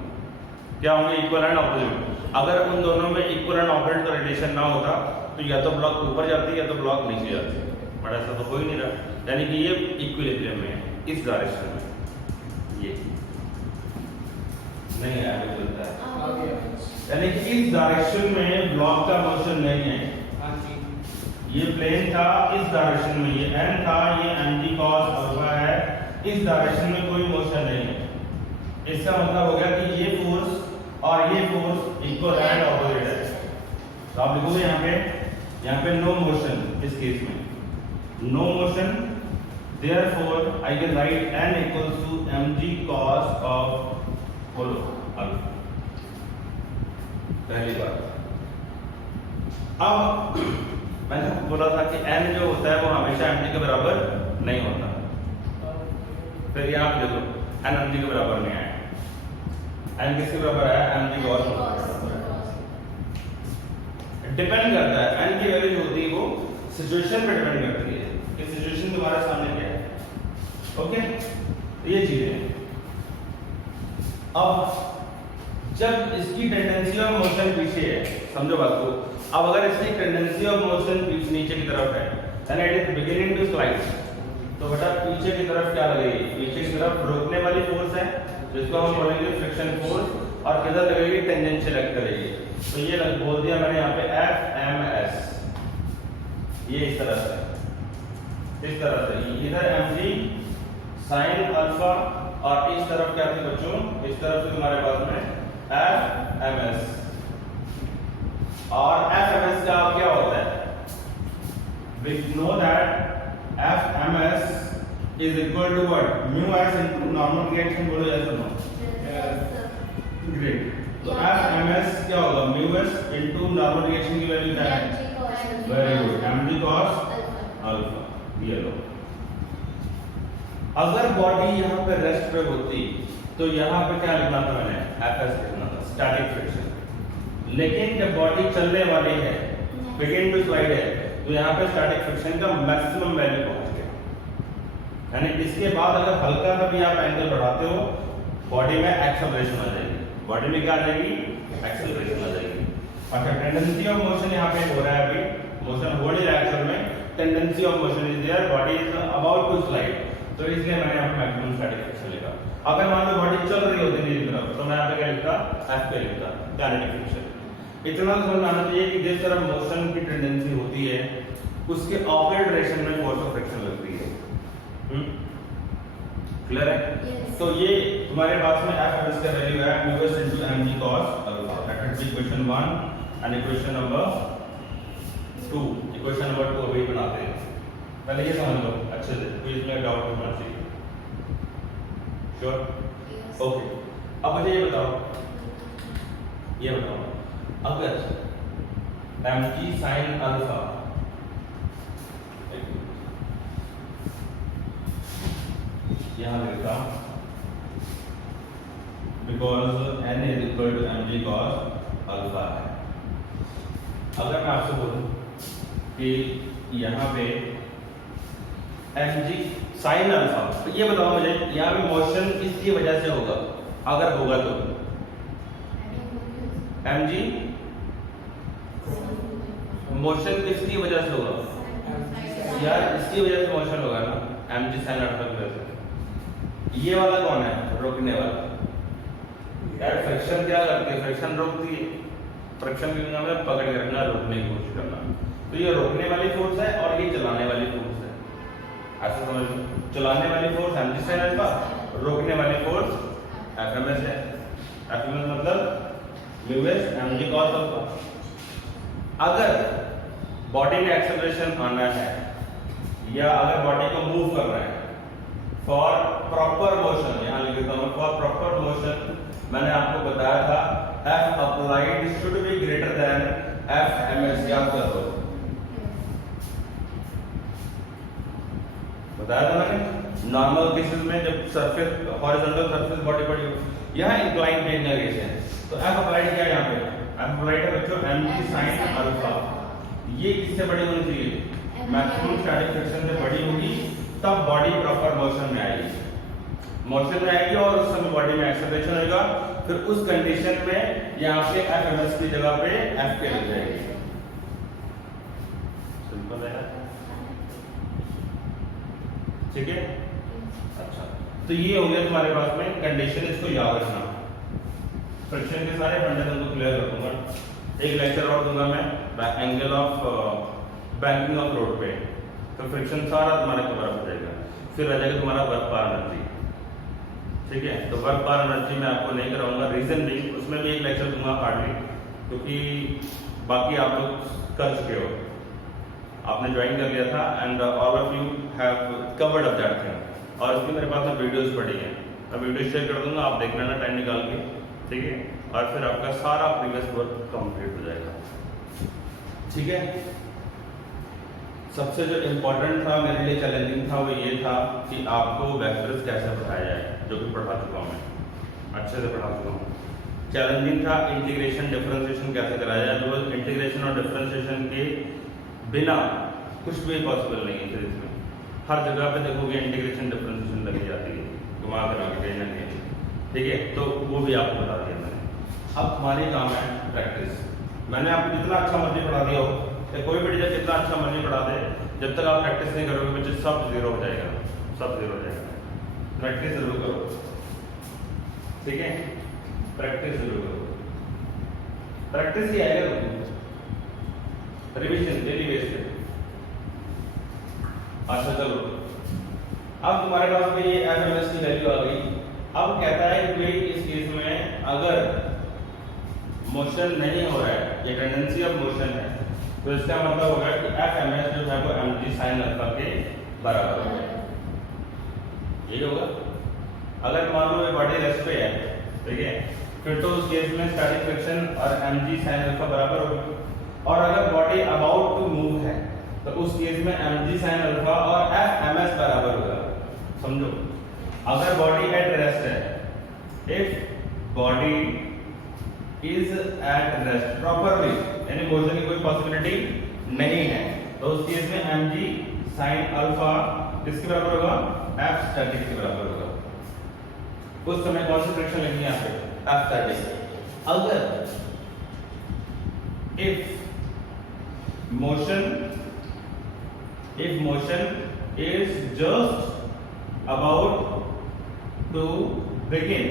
क्या होंगे? Equal and opposite. अगर उन दोनों में इक्वल एंड ऑपोजिट का रिलेशन ना होता तो या तो ब्लॉक ऊपर जाती या तो ब्लॉक नीचे जाती, बट ऐसा तो हो ही नहीं रहा। यानी कि ये इक्विलिब्रियम में है, इस डायरेक्शन में ये नहीं है, आगे चलता है। यानी कि इस डायरेक्शन में ब्लॉक का मोशन नहीं है। ये प्लेन था, इस डायरेक्शन में ये n था, ये mg cos अल्फा है, इस डायरेक्शन में कोई मोशन नहीं है। इसका मतलब हो गया कि ये फोर्स और ये फोर्स इक्वल एंड ऑपोजिट है। तो आप लिखोगे यहाँ पे नो मोशन, इस केस में no motion, therefore I can write n equals to mg cos of alpha. पहली बात। अब मैंने बोला था कि n जो होता है वो हमेशा mg के बराबर नहीं होता। फिर यहाँ पे देखो n mg के बराबर नहीं आया, n किसके बराबर आया? mg cos alpha. डिपेंड करता है, n की वैल्यू जो होती है वो सिचुएशन पे डिपेंड करती है कि सिचुएशन तुम्हारे सामने क्या है। ओके, तो ये चीजें हैं। अब जब इसकी टेंडेंसी ऑफ मोशन पीछे है, समझो बात को, अब अगर इसकी टेंडेंसी ऑफ मोशन नीचे की तरफ है, यानी it is beginning to slide, तो बेटा पीछे की तरफ क्या लगेगी? पीछे की तरफ रोकने वाली फोर्स है जिसको हम बोलेंगे फ्रिक्शन फोर्स, और किधर लगेगी? टेंजेंशियल एक्ट करेगी। तो ये बोल दिया मैंने यहाँ पे FMS, ये इस तरह से इधर mg साइन अल्फा, और इस तरफ क्या थी बच्चों? इस तरफ से तुम्हारे पास में FMS। और FMS का क्या होता है? We know that FMS is equal to what? Mu s into normal reaction, बोलो yes or no? Great. तो FMS क्या होगा? Mu s into normal reaction की वैल्यू क्या है? Very good. mg cos alpha. ये लो। अगर बॉडी यहाँ पे रेस्ट पे होती तो यहाँ पे क्या लिखना था मैंने? FS लिखना था, स्टैटिक फ्रिक्शन। लेकिन जब बॉडी चलने वाली है, बिगिन टू स्लाइड है, तो यहाँ पे स्टैटिक फ्रिक्शन का मैक्सिमम वैल्यू पहुंच गया। यानी इसके बाद अगर हल्का सा भी आप एंगल बढ़ाते हो, बॉडी में एक्सेलरेशन आ जाएगी। बॉडी में क्या आ जाएगी? एक्सेलरेशन आ जाएगी। अच्छा, टेंडेंसी ऑफ मोशन यहाँ पे हो रहा है, अभी मोशन हो नहीं रहा है एक्चुअल में, tendency of motion is there, body is about to slide, तो इसलिए मैंने यहाँ पे मैक्सिमम स्टैटिक फ्रिक्शन लिखा। अगर मान लो बॉडी चल रही होती नीचे तरफ, तो मैं यहाँ पे क्या लिखता? F पे लिखता, काइनेटिक फ्रिक्शन। इतना समझ आना चाहिए कि जिस तरह मोशन की टेंडेंसी होती है, उसके ऑपोजिट डायरेक्शन में फोर्स ऑफ फ्रिक्शन लगती है। क्लियर है? Yes. तो ये तुम्हारे पास में F का वैल्यू है mu s into mg cos alpha. That is equation 1 and equation number 2। Equation number 2 अभी बनाते हैं। पहले ये समझ लो अच्छे से, कोई इसमें डाउट नहीं होना चाहिए। श्योर? ओके, अब मुझे ये बताओ अगर mg sin अल्फा यहाँ लिखता हूँ because n is equal to mg cos alpha है। अगर मैं आपसे बोलूं कि यहाँ पे mg sin अल्फा, तो ये बताओ मुझे यहाँ पे मोशन किसकी वजह से होगा, अगर होगा तो mg मोशन किसकी वजह से होगा यार, इसकी वजह से मोशन होगा ना, mg sin अल्फा की वजह से। ये वाला कौन है, रोकने वाला यार। फ्रिक्शन क्या करती है, फ्रिक्शन रोकती है, फ्रिक्शन की में पकड़ के रखना, रोकने की कोशिश करना। तो ये रोकने वाली फोर्स है और ये चलाने वाली फोर्स है, ऐसा समझ लो। चलाने वाली फोर्स mg sin अल्फा, रोकने वाली फोर्स fms है। fms मतलब mu s mg cos alpha. अगर बॉडी में एक्सेलरेशन आना है या अगर बॉडी को मूव करना है फॉर प्रॉपर मोशन, यहाँ लिख देता हूँ फॉर प्रॉपर मोशन, मैंने आपको बताया था F applied should be greater than F ms, याद करो, बताया था मैंने। नॉर्मल केसेस में जब सरफेस हॉरिजॉन्टल सरफेस बॉडी पड़ी हो, यहाँ इंक्लाइन प्लेन का केस है, तो F अप्लाइड क्या है यहाँ पे, F अप्लाइड है बच्चों mg sin अल्फा। ये किससे बड़ी होनी चाहिए, मैक्सिमम स्टैटिक फ्रिक्शन से बड़ी होगी, तब बॉडी प्रॉपर मोशन में आएगी। मोशन में आएगी और उस समय बॉडी में एक्सेलरेशन होगा, फिर उस कंडीशन में यहाँ पे fms की जगह पे f के लग जाएगी। सिंपल है, ठीक है। अच्छा, तो ये हो गया तुम्हारे पास में कंडीशन, इसको याद रखना। फ्रिक्शन के सारे फंडामेंटल को क्लियर कर दूंगा। एक लेक्चर और दूंगा मैं angle of banking of road पे, तो फ्रिक्शन सारा तुम्हारा कवर हो जाएगा। फिर रह जाएगा तुम्हारा वर्क पार एनर्जी, ठीक है। तो वर्क पार एनर्जी मैं आपको नहीं कराऊंगा, रीजन नहीं, उसमें भी एक लेक्चर दूंगा हार्डली, क्योंकि बाकी आप लोग कर चुके हो, आपने ज्वाइन कर लिया था and all of you have covered up that thing. और इसकी मेरे पास में वीडियोस पड़ी हैं, मैं वीडियो शेयर कर दूंगा, आप देख लेना टाइम निकाल के, ठीक है। और फिर आपका सारा प्रीवियस वर्क कंप्लीट हो जाएगा, ठीक है। सबसे जो इम्पोर्टेंट था मेरे लिए, चैलेंजिंग था, वो ये था कि आपको वेक्टर्स कैसे पढ़ाया जाए, जो कि पढ़ा चुका हूँ मैं, अच्छे से पढ़ा चुका हूँ। चैलेंजिंग था इंटीग्रेशन डिफरेंशिएशन कैसे कराया जाए, बिकॉज इंटीग्रेशन और डिफरेंशिएशन के बिना कुछ भी पॉसिबल नहीं है फिजिक्स में। हर जगह पे देखोगे इंटीग्रेशन डिफरेंशिएशन लगी जाती है, घुमा फिरा के कहीं ना कहीं, ठीक है। तो वो भी आपको बता दिया मैंने। अब हमारी काम है प्रैक्टिस। मैंने आपको जितना अच्छा मर्जी पढ़ा दिया हो, या कोई भी टीचर जितना अच्छा मर्जी पढ़ा दे, जब तक आप प्रैक्टिस नहीं करोगे बच्चे सब जीरो हो जाएगा, सब जीरो हो जाएगा। प्रैक्टिस जरूर करो, ठीक है, प्रैक्टिस जरूर करो। प्रैक्टिस ही आएगा तुमको, रिवीजन डेली बेस पे। अच्छा चलो, अब तुम्हारे पास में ये fms की वैल्यू आ गई। अब कहता है कि भाई इस केस में अगर मोशन नहीं हो रहा है, ये टेंडेंसी ऑफ मोशन है, तो इसका मतलब होगा कि fms जो है वो mg sin अल्फा के बराबर होगा, यही होगा। अगर मान लो ये बॉडी रेस्ट पे है, ठीक है, फिर तो उस केस में स्टैटिक फ्रिक्शन और mg sin अल्फा बराबर होगा। और अगर बॉडी अबाउट टू मूव है, तो उस केस में mg sin अल्फा और fms बराबर होगा। समझो, अगर बॉडी एट रेस्ट है, if body is at rest properly, यानी मोशन की कोई पॉसिबिलिटी नहीं है, तो उस केस में mg sin अल्फा किसके बराबर होगा, f स्टैटिक के बराबर होगा। उस समय कौन सी फ्रिक्शन लगेगी यहाँ पे, f स्टैटिक। अगर if motion is just about to begin,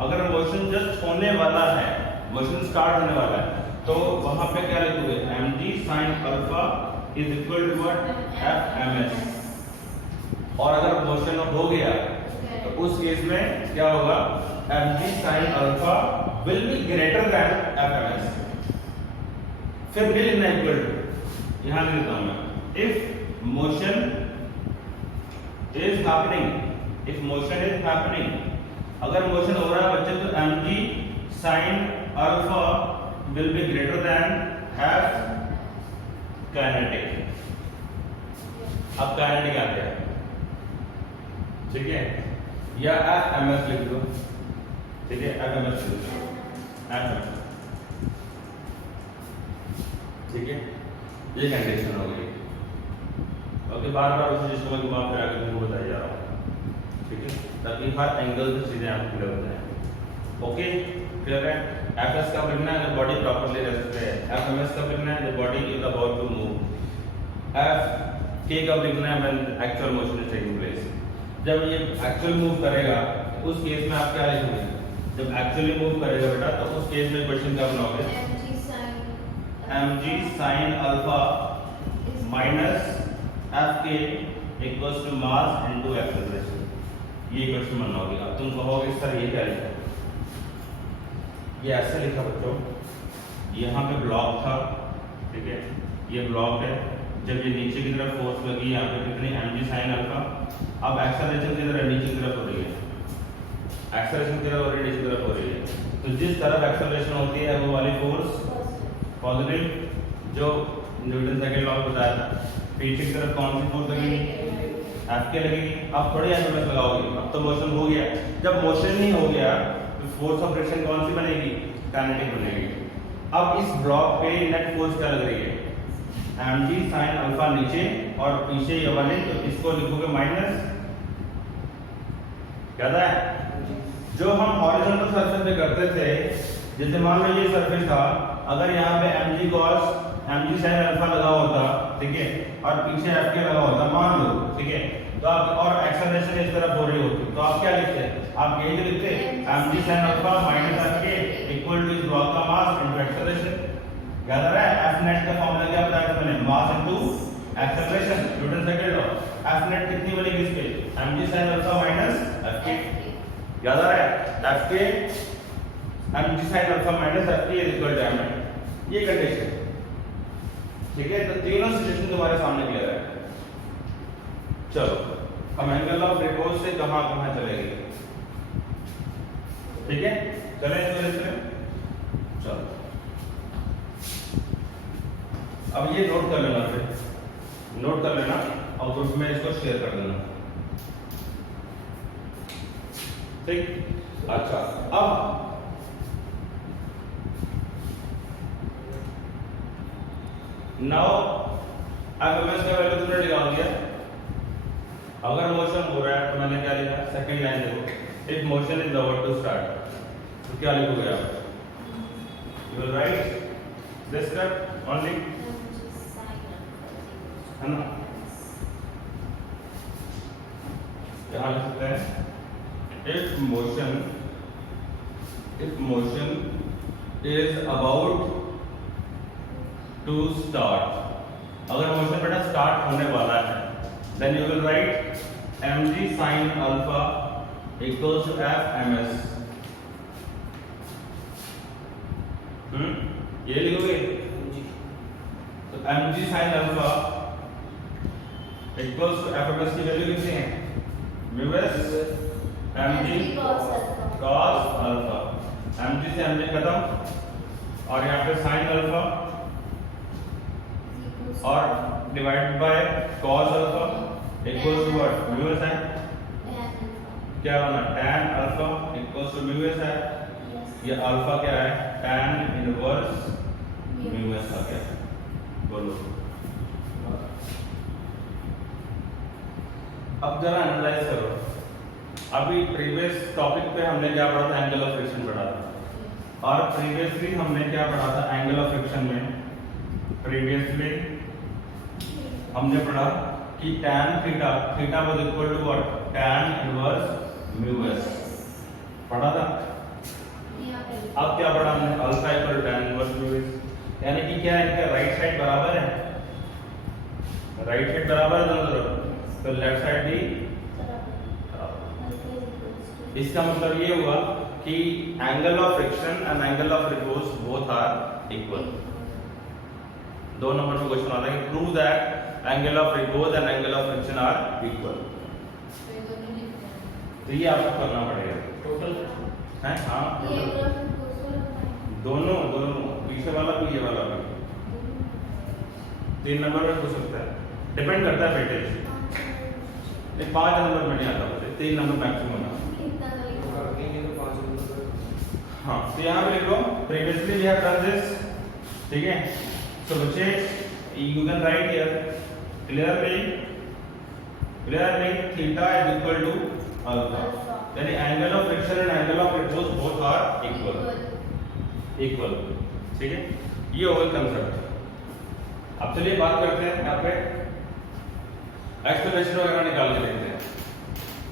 अगर मोशन जस्ट होने वाला है, मोशन स्टार्ट होने वाला है, तो वहां पे क्या लिखोगे, mg sin alpha is equal to what, fms। और अगर मोशन हो गया तो उस केस में क्या होगा, mg sin alpha will be greater than fms। फिर भी लिखना इक्वल टू, यहां लिख देता हूं मैं, if motion is happening, if motion is happening, अगर मोशन हो रहा है बच्चे तो mg sin alpha will be greater than f kinetic. अब kinetic आ गया, ठीक है, या f ms लिख दो, ठीक है, f ms लिख दो, f ms, ठीक है, ये कंडीशन हो गई। ओके, बार बार उसी चीज को मैं घुमा फिरा के तुमको बताया जा रहा हूँ, ठीक है, ताकि हर एंगल से चीजें आपको क्लियर हो जाए। ओके, क्लियर है? एफ एस कब लिखना है जब बॉडी प्रॉपर्ली रेस्ट पे है, एफ एम एस कब लिखना है जब body is about to move, F K कब लिखना है when actual motion is taking place, जब ये एक्चुअल मूव करेगा उस केस में आप क्या लिखोगे, जब एक्चुअली मूव करेगा बेटा तो उस केस में क्वेश्चन क्या बनाओगे, mg sin alpha minus F के equals to mass into acceleration, ये क्वेश्चन बनाओगे। अब तुम कहोगे सर ये क्या लिखा, ये ऐसे लिखा बच्चों, यहाँ पे ब्लॉक था, ठीक है, ये ब्लॉक है, जब ये नीचे की तरफ फोर्स लगी यहाँ पे कितनी mg sin अल्फा, अब एक्सेलरेशन की तरफ नीचे की तरफ हो रही है, एक्सेलरेशन की तरफ हो रही है, नीचे की तरफ हो रही है, तो जिस तरफ एक्सेलरेशन होती है वो वाली फोर्स पॉजिटिव, जो न्यूटन सेकंड लॉ बताया था, पीछे की तरफ कौन सी फोर्स लगेगी, एफ के लगेगी। अब थोड़ी एफएमएस लगाओगे, अब तो मोशन हो गया, जब मोशन नहीं हो गया तो फोर्स ऑफ फ्रिक्शन कौन सी बनेगी, काइनेटिक बनेगी। अब इस ब्लॉक पे नेट फोर्स क्या लग रही है, mg sin अल्फा नीचे और पीछे ये वाले, तो इसको लिखोगे माइनस, याद है जो हम हॉरिजॉन्टल सरफेस पे करते थे, जैसे मान लो ये सरफेस था, अगर यहाँ पे mg cos mg sin alpha लगा होता, ठीक है, और पीछे f के लगा होता मान लो, ठीक है, तो आप और एक्सेलरेशन इस तरफ हो रही होती, तो आप क्या लिखते, आप यही तो लिखते mg sin alpha minus f के इक्वल टू इस ब्लॉक का मास इनटू एक्सेलरेशन। याद आ रहा है f नेट का फॉर्मूला क्या बताया था मैंने, मास into acceleration, Newton second law. f net कितनी बनेगी इस पे, mg sin alpha minus f के, याद आ रहा है f के mg sin alpha minus f के इक्वल टू m नेट, ये कंडीशन, ठीक है, तो तीनों सिचुएशन तुम्हारे सामने क्लियर है। चलो हम एंगल ऑफ रिपोज से कहां कहां चलेंगे, ठीक है, चले इसमें, चलो अब ये नोट कर लेना, फिर नोट कर लेना और ग्रुप में इसको शेयर कर देना, ठीक। अच्छा, अब नाउ एफएमएस का वैल्यू तुमने निकाल दिया, अगर मोशन हो रहा है तो मैंने क्या लिखा, सेकंड लाइन देखो, if motion is about to start, तो क्या लिखोगे आप, you will write this step only, है ना, यहाँ लिख सकते हैं if motion is about to start, अगर मोशन बेटा स्टार्ट होने वाला है, then you will write mg sin alpha equals to f ms, ये लिखोगे, तो mg sin alpha equals to f ms की वैल्यू कितनी है, ms mg cos alpha, mg से mg खत्म और यहाँ पे sin अल्फा और divided by cos alpha equals to what, mu S है, क्या होना, tan alpha equals to mu S है, ये अल्फा क्या है, tan इनवर्स म्यू एस आ गया, बोलो। अब जरा एनालाइज करो, अभी प्रीवियस टॉपिक पे हमने क्या पढ़ा था, एंगल ऑफ फ्रिक्शन पढ़ा था, और प्रीवियसली हमने क्या पढ़ा था एंगल ऑफ फ्रिक्शन में, प्रीवियसली हमने पढ़ा कि tan theta, theta was equal to what, tan inverse mu S, पढ़ा था। अब क्या पढ़ा हमने, alpha equal to tan inverse mu S, यानी कि क्या है, इनका राइट साइड बराबर है, राइट साइड बराबर है दोनों तरफ, तो लेफ्ट साइड भी, इसका मतलब ये हुआ कि angle of friction and angle of repose both are equal. 2 number में क्वेश्चन आता है कि prove that angle of repose and angle of friction are equal. तो ये आपको करना पड़ेगा टोटल है। हाँ total। दोनों दोनों, पीछे वाला भी ये वाला भी 3 नंबर में पूछ सकता है, डिपेंड करता है वेटेज। नहीं 5 नंबर में नहीं आता मुझे, 3 नंबर मैक्सिमम है। नहीं तो 5 नंबर पर हाँ तो यहाँ पे लिख लो previously we have done this, ठीक है। सो बच्चे you can write here clearly theta is equal to alpha, यानी angle of friction and angle of repose both are equal, ठीक है। ये होगा कंसेप्ट। अब चलिए बात करते हैं यहाँ पे एक्सेलरेशन वगैरह निकाल के देखते हैं,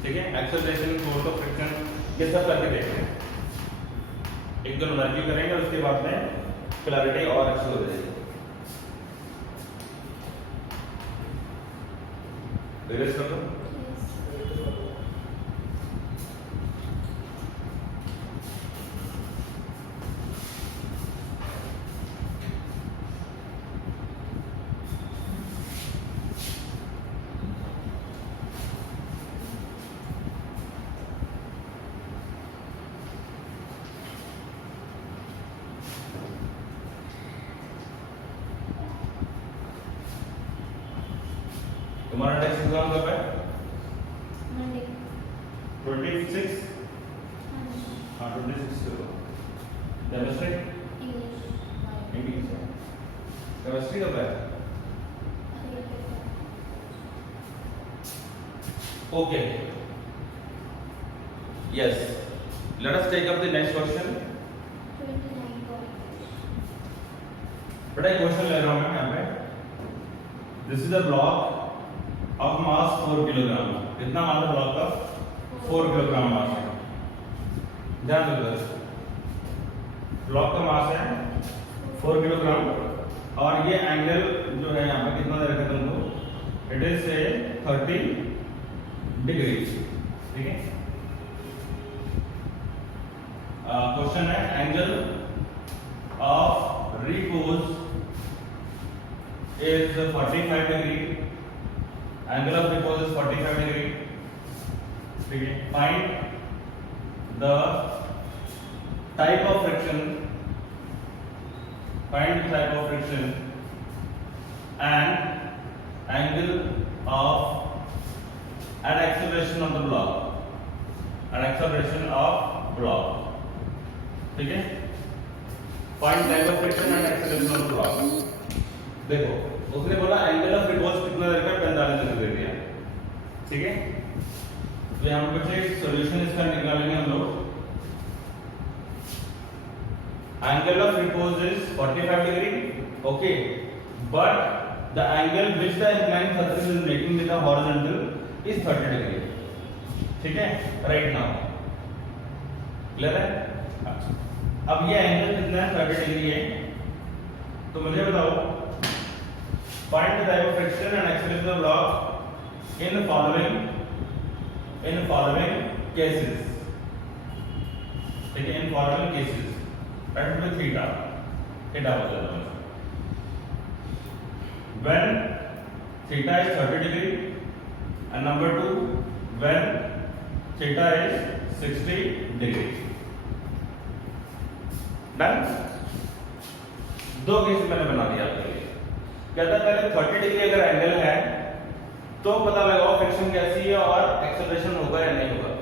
ठीक है। एक्सेलरेशन, फोर्स ऑफ फ्रिक्शन ये सब करके देखते हैं, एक दो एनर्जी करेंगे उसके बाद में क्लैरिटी और अच्छी हो जाएगी। रिवर्स कर दो। तुम्हारा नेक्स्ट एग्जाम कब है? 26। हाँ 26 को केमिस्ट्री इंग्लिश केमिस्ट्री कब है? Okay yes, let us take up the next question. बड़ा क्वेश्चन ले रहा हूं मैं यहाँ पे। This is a block of mass 4 kilogram. कितना मास है ब्लॉक का? 4 किलोग्राम मास है। ध्यान दो, ब्लॉक का मास है 4 किलोग्राम और ये एंगल जो है यहाँ पे कितना दे रखा है तुमको? इट इज से 30 डिग्री, ठीक है। क्वेश्चन है angle of repose is 45 degree, angle of repose is 45 degree, ठीक है। Find the type of friction, find the type of friction and angle of and acceleration of the block, and acceleration of block, ठीक है। Find type of friction and acceleration of the block। देखो उसने बोला angle of repose कितना दे रखा है? 45 degree दे दिया, ठीक है। तो यहाँ पे बच्चे सॉल्यूशन इसका निकालेंगे हम लोग। Angle of repose is 45 degree, okay, but the angle which the inclined surface is making with the horizontal is 30 degree, ठीक है। राइट नाउ क्लियर है? अच्छा, अब ये एंगल कितना है? 30 डिग्री है। तो मुझे बताओ find the type of friction and acceleration of block in the following cases, ठीक है। in following cases that will be theta बता दो। when theta is 30 degree and number 2 when theta is 60 degree। Done. दो case मैंने बना दिया आपके लिए। कहता है पहले 30 डिग्री अगर एंगल है तो पता लगाओ फ्रिक्शन कैसी है और एक्सेलरेशन होगा या नहीं होगा।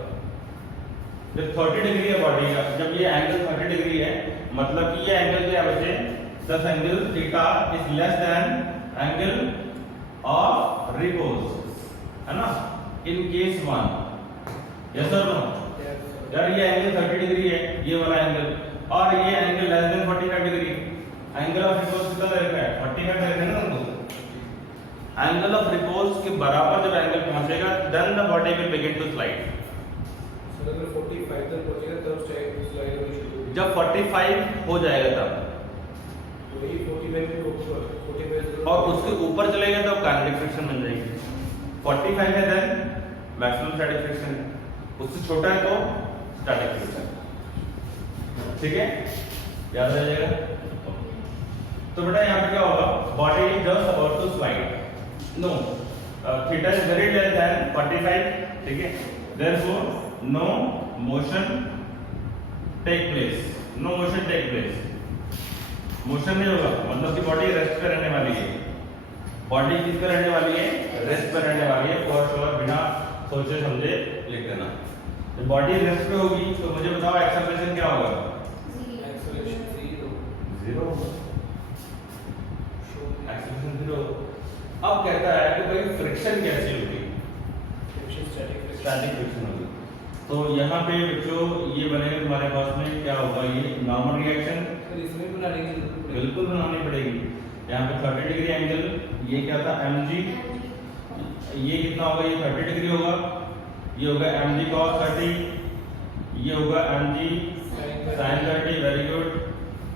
जब 30 डिग्री है बॉडी का, जब ये एंगल 30 डिग्री है मतलब कि ये एंगल क्या बचे? दस angle theta is less than angle of repose, है ना, इन केस 1। यस और नो? यार ये एंगल 30 डिग्री है ये वाला एंगल, और ये angle less than 45 degree. Angle of repose कितना दे रखा है? 45 दे रखा है ना तुमको। एंगल ऑफ रिपोज के बराबर जब एंगल पहुंचेगा then the body will begin to slide. Sir अगर 45 तक पहुंचेगा तब स्लाइड होनी शुरू होगी। जब 45 हो जाएगा तब, वही 45 के ऊपर 45 और उसके ऊपर चलेगा तब काइनेटिक फ्रिक्शन बन जाएगी। 45 है देन मैक्सिमम स्टैटिक फ्रिक्शन, उससे छोटा है तो स्टैटिक फ्रिक्शन, ठीक है। याद रह जाएगा। तो बेटा यहाँ पे क्या होगा? Body is just about to slide, no theta is very less than 45, ठीक है। Therefore no motion take place, no motion take place, motion नहीं होगा, मतलब कि बॉडी रेस्ट पे रहने वाली है। बॉडी किस पे रहने वाली है? रेस्ट पे रहने वाली है, फॉर श्योर, बिना सोचे समझे लिख देना। तो बॉडी रेस्ट पे होगी तो मुझे बताओ एक्सेलरेशन क्या होगा? Acceleration 0 acceleration 0। अब कहता है कि भाई फ्रिक्शन कैसी होगी? स्टैटिक फ्रिक्शन होगी। तो यहाँ पे बच्चों ये बनेगा तुम्हारे पास में क्या होगा? ये नॉर्मल रिएक्शन इसमें बनाने की जरूरत पड़ेगी। बिल्कुल बनानी पड़ेगी। यहाँ पे 30 डिग्री एंगल, ये क्या था? mg, ये कितना होगा? ये 30 डिग्री होगा, ये होगा mg cos 30, ये होगा mg sin 30, वेरी गुड।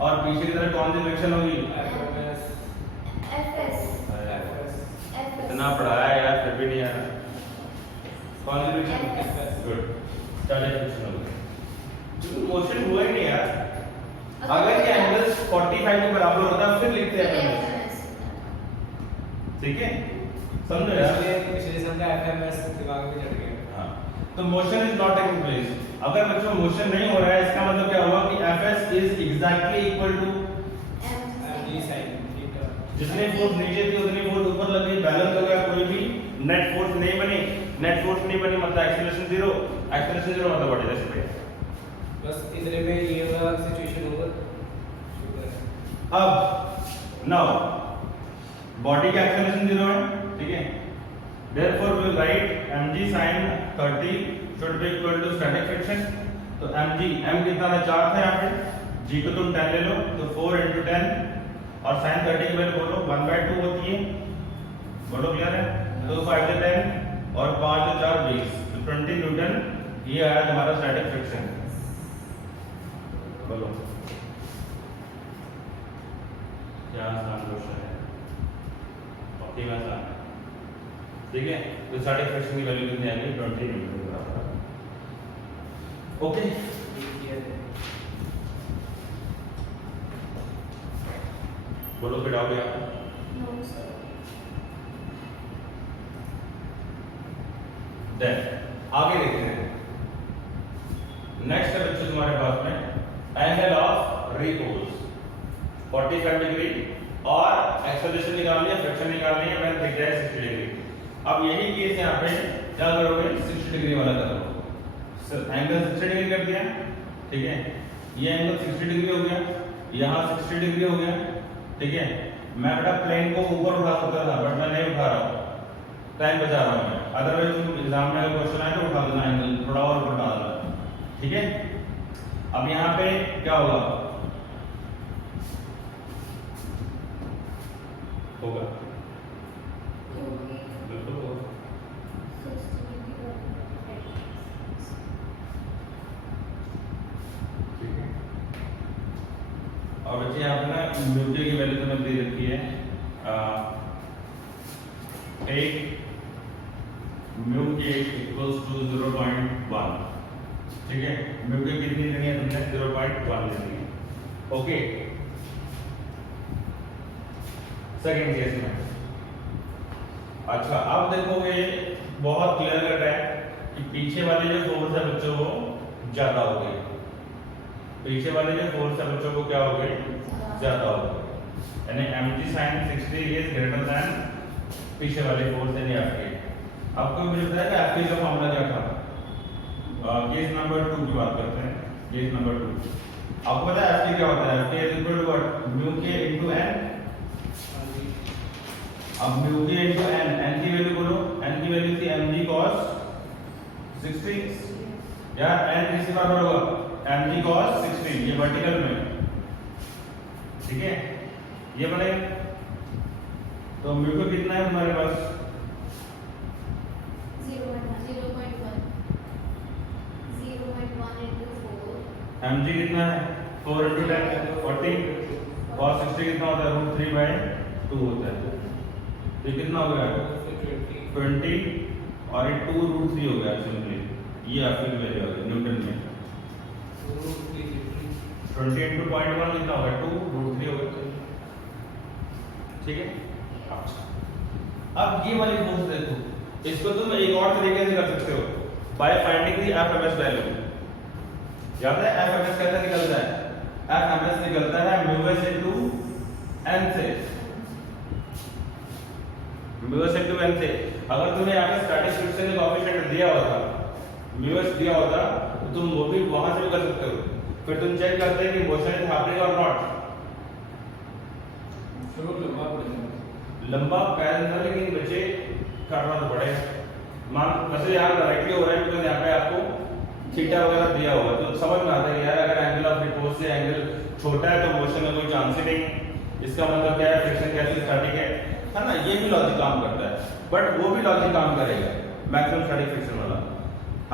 और पीछे की तरफ कौन सी फ्रिक्शन होगी? इतना पढ़ाया यार फिर भी नहीं आ रहा। कौन सी फ्रिक्शन? गुड, स्टैटिक फ्रिक्शन होगी। मोशन हुआ ही नहीं यार। अगर ये एंगल 45 के बराबर होता फिर लिखते हैं FMS, ठीक है, समझो यार। पिछले सम का FMS दिमाग में चढ़ गया। हाँ, तो motion is not taking place. अगर बच्चों मोशन नहीं हो रहा है, इसका मतलब क्या हुआ कि FS is exactly equal to mg sin theta. जितनी फोर्स नीचे थी उतनी फोर्स ऊपर लग गई, बैलेंस हो गया, कोई भी नेट फोर्स नहीं बनी। नेट फोर्स नहीं बनी मतलब एक्सेलरेशन 0, एक्सेलरेशन 0 मतलब बॉडी रेस्ट पे। बस इतने में ये वाला सिचुएशन होगा। अब नाउ बॉडी का एक्सेलरेशन 0 है, ठीक है। Therefore we will write mg sin 30 should be equal to static friction. तो mg, m कितना था? 4 था यहाँ पे, g को तुम 10 ले लो तो 4 × 10 और sin 30 की वैल्यू बोलो 1/2 होती है, बोलो क्लियर है? तो 5 से 10 और 5 से 4 20, तो 20 न्यूटन ये आया तुम्हारा स्टैटिक फ्रिक्शन। बोलो क्या आसान क्वेश्चन है, ओके मैं आसान, ठीक है। तो स्टैटिक फ्रिक्शन की वैल्यू कितनी आएगी? 20 न्यूटन के बराबर। ओके, बोलो फिर डाउट है आपको? देन आगे देखते हैं। नेक्स्ट है बच्चों तुम्हारे पास में एंगल ऑफ रिपोज 45 डिग्री और एक्सेलरेशन निकालनी है, फ्रिक्शन निकालनी है, मैंने थीटा है 60 डिग्री। अब यही केस यहाँ पे क्या करोगे? 60 डिग्री वाला करोगे। एंगल 60 डिग्री कर दिया, ठीक है। ये एंगल 60 डिग्री हो गया, यहाँ 60 डिग्री हो गया, ठीक है। मैं बेटा प्लेन को ऊपर उठा सकता था बट मैं नहीं उठा रहा हूँ, टाइम बचा रहा हूँ मैं। अदरवाइज तुम एग्जाम में अगर क्वेश्चन आए तो उठा देना एंगल, थोड़ा और ऊपर उठा देना, ठीक है। अब यहाँ पे क्या होगा? होगा बिल्कुल होगा, ठीक है। और बच्चे यहाँ पे ना म्यूके की वैल्यू तुम्हें दे रखी है 8 म्यू के इक्वल्स टू 0.1, ठीक है। म्यू के कितनी लेनी है तुमने? 0.1 लेनी है, ओके। सेकंड केस में अच्छा, अब देखोगे बहुत क्लियर कट है कि पीछे वाले जो फोर्स है बच्चों को ज्यादा हो गई, पीछे वाले जो फोर्स है बच्चों को क्या हो गई? ज्यादा हो गई, यानी mg sin 60 is greater than पीछे वाले फोर्स यानी Fk। आपको मुझे बताया कि Fk का फॉर्मूला क्या था? केस नंबर 2 की बात करते हैं, केस नंबर 2। आपको पता है Fk क्या होता है? Fk is equal to what? Mu K into n। अब mu K into n, n की वैल्यू बोलो, n की वैल्यू थी mg cos 60 यार, n किसके बराबर होगा? mg cos 60, ये वर्टिकल में, ठीक है। ये बने तो म्यू को कितना है तुम्हारे पास? 0.1 into 4 mg कितना है? 4 into 10 40, cos 60 कितना होता है? √3/2 होता है, तो ये कितना हो गया? 20 और ये 2√3 हो गया सिंपली। ये आपकी वैल्यू आ गई न्यूटन में। 20 into 0.1 कितना होगा? 2√3 होगा, ठीक है। अच्छा अब ये वाली फोर्स देखो, इसको तुम एक और तरीके से कर सकते हो, by finding the FMS value. याद है एफएमएस कैसे निकलता है? एफएमएस निकलता है म्यू एस इनटू एन से, म्यू एस इनटू एन से। अगर तुम्हें यहाँ पे स्टैटिक फ्रिक्शन का कोएफिशिएंट दिया होता, म्यू एस दिया होता, तो तुम वो भी वहां से भी कर सकते हो। फिर तुम चेक करते हैं कि मोशन इज हैपनिंग और नॉट। लंबा पैर था लेकिन बच्चे करना तो पड़ेगा। मान वैसे यहाँ डायरेक्टली हो रहा है बिकॉज़ यहाँ पे आपको थीटा वगैरह दिया होगा, तो समझ में आता है कि यार अगर एंगल ऑफ रिपोर्ट से एंगल छोटा है तो मोशन में कोई चांस ही नहीं। इसका मतलब क्या है, फ्रिक्शन कैसे स्टैटिक है ना? ये भी लॉजिक काम करता है, बट वो भी लॉजिक काम करेगा मैक्सिमम स्टैटिक फ्रिक्शन वाला।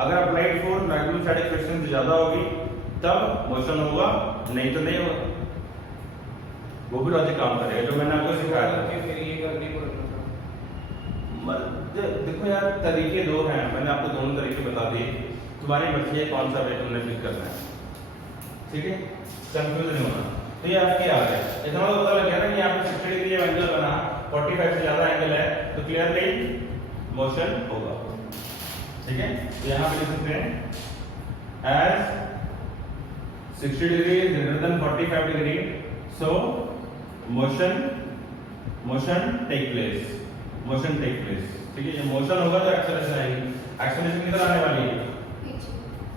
अगर applied force maximum static friction से ज्यादा होगी तब मोशन होगा, नहीं तो नहीं होगा। वो भी लॉजिक काम करेगा जो मैंने आपको सिखाया था। फिर ये करनी पड़ेगा। देखो यार तरीके दो हैं, मैंने आपको दोनों तरीके बता दिए, तुम्हारी मर्जी है कौन सा वे तुमने पिक करना है, ठीक है? कंफ्यूज नहीं होना। तो ये आपके आ गया, इतना तो पता लग गया ना कि यहाँ पे 60 डिग्री एंगल बना, 45 से ज्यादा एंगल है तो क्लियरली मोशन होगा, ठीक है? तो यहाँ पे लिख सकते हैं as 60 degree greater than 45 degree, so motion take place, motion take place, ठीक है? ये मोशन होगा तो एक्सेलरेशन आएगी। एक्सेलरेशन किधर आने वाली है?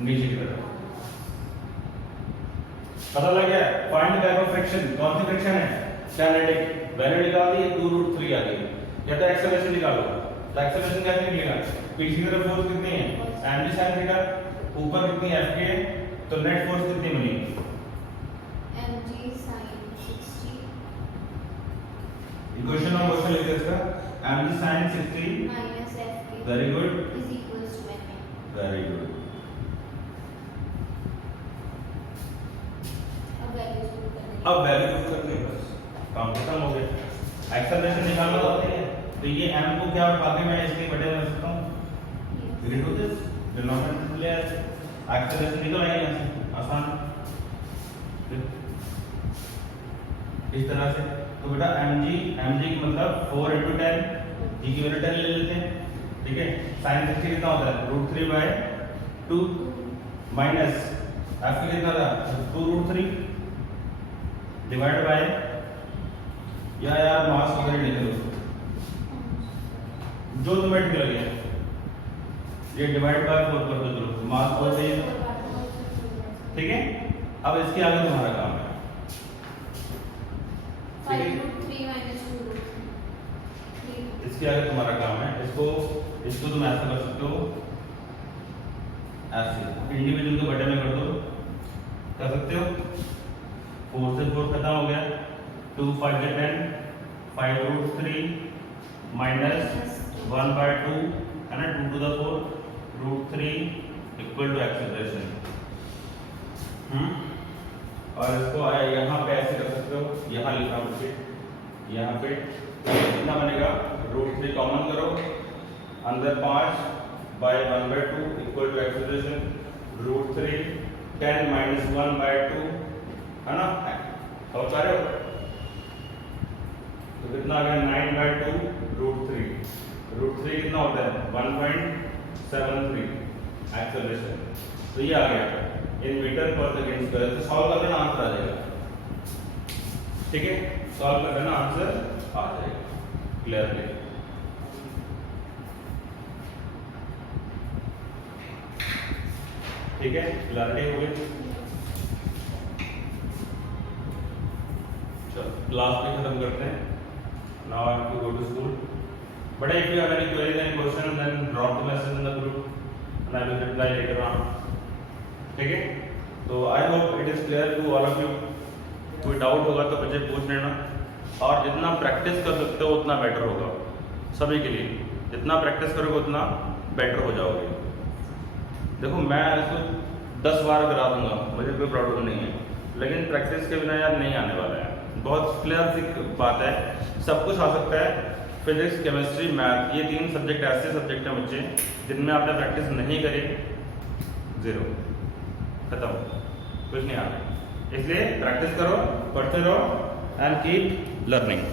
नीचे की तरफ। पता लग गया? फाइंड टाइप ऑफ फ्रिक्शन, कौन सी फ्रिक्शन है? स्टैटिक वैल्यू निकाल दी, 2√3 आ गई। या तो एक्सेलरेशन निकालो, तो एक्सेलरेशन कैसे निकलेगा? पीछे की तरफ फोर्स कितनी है? mg sin थीटा, ऊपर कितनी है? F के, तो नेट फोर्स कितनी बनी? mg sin 60 equation of motion लिख दे इसका, mg sin 60 minus fk very good, is equals to Fm. Very good. अब वैल्यूज पुट करने अब वैल्यू पुट करनी है, बस काम खत्म हो गया। एक्सेलरेशन निकालना होता है, तो ये m को क्या उठा के मैं इसके बड़े बना सकता हूं, रीड टू दिस डिनोमिनेटर ले आए, एक्सेलरेशन निकल आएगा यहाँ से आसान इस तरह से। तो बेटा mg की मतलब 4 into 10, g की वैल्यू 10 ले लेते हैं, ठीक है? sin 60 कितना होता है? √3/2 माइनस f की कितना था? 2√3 डिवाइड बाय, या यार मास वगैरह लिख लो जो तुम्हें ठीक लगे, ये डिवाइड बाय 4 कर दो, मास 4 से, ठीक है? अब इसके आगे तुम्हारा काम है, ठीक है? 5√3 minus 2√3. इसके आगे तुम्हारा काम है, इसको तुम ऐसा कर सकते हो, ऐसे इंडिविजुअल के बटे में कर दो, कर सकते हो। 4 से 4 खत्म हो गया, 2 5 के 10, 5√3 माइनस 1/2 है ना, 2 to the 4 √3 equal to acceleration. और इसको यहाँ पे ऐसे कर सकते हो, यहाँ लिखा मुझे, यहाँ पे कितना बनेगा? √3 कॉमन करो, अंदर 5/1/2 इक्वल टू एक्सेलरेशन √3 10 माइनस 1/2 है ना, और कर रहे हो तो कितना आ गया? 9/2 √3 कितना होता है? 1.73 एक्सेलरेशन। तो ये आ गया इन मीटर पर सेकेंड स्क्वायर। तो सॉल्व कर देना, आंसर आ जाएगा, ठीक है? सॉल्व कर देना, आंसर आ जाएगा क्लियरली। ठीक है, क्लैरिटी हो गई। चलो क्लास में खत्म करते हैं। Now I have to go to school, but if you have any queries and question then drop the message in the group and I will reply later on, ठीक है? तो I hope it is clear to all of you. कोई doubt होगा तो मुझे पूछ लेना, और जितना प्रैक्टिस कर सकते हो उतना बेटर होगा सभी के लिए। जितना प्रैक्टिस करोगे उतना बेटर हो जाओगे। देखो मैं इसको 10 बार करा दूंगा, मुझे कोई प्रॉब्लम नहीं है, लेकिन प्रैक्टिस के बिना यार नहीं आने वाला है। बहुत क्लियर सी बात है, सब कुछ आ सकता है। फिजिक्स, केमिस्ट्री, मैथ, ये 3 सब्जेक्ट ऐसे सब्जेक्ट हैं बच्चे जिनमें आपने प्रैक्टिस नहीं करी, 0 खत्म, कुछ नहीं आ रहा। इसलिए प्रैक्टिस करो, पढ़ते रहो एंड कीप लर्निंग।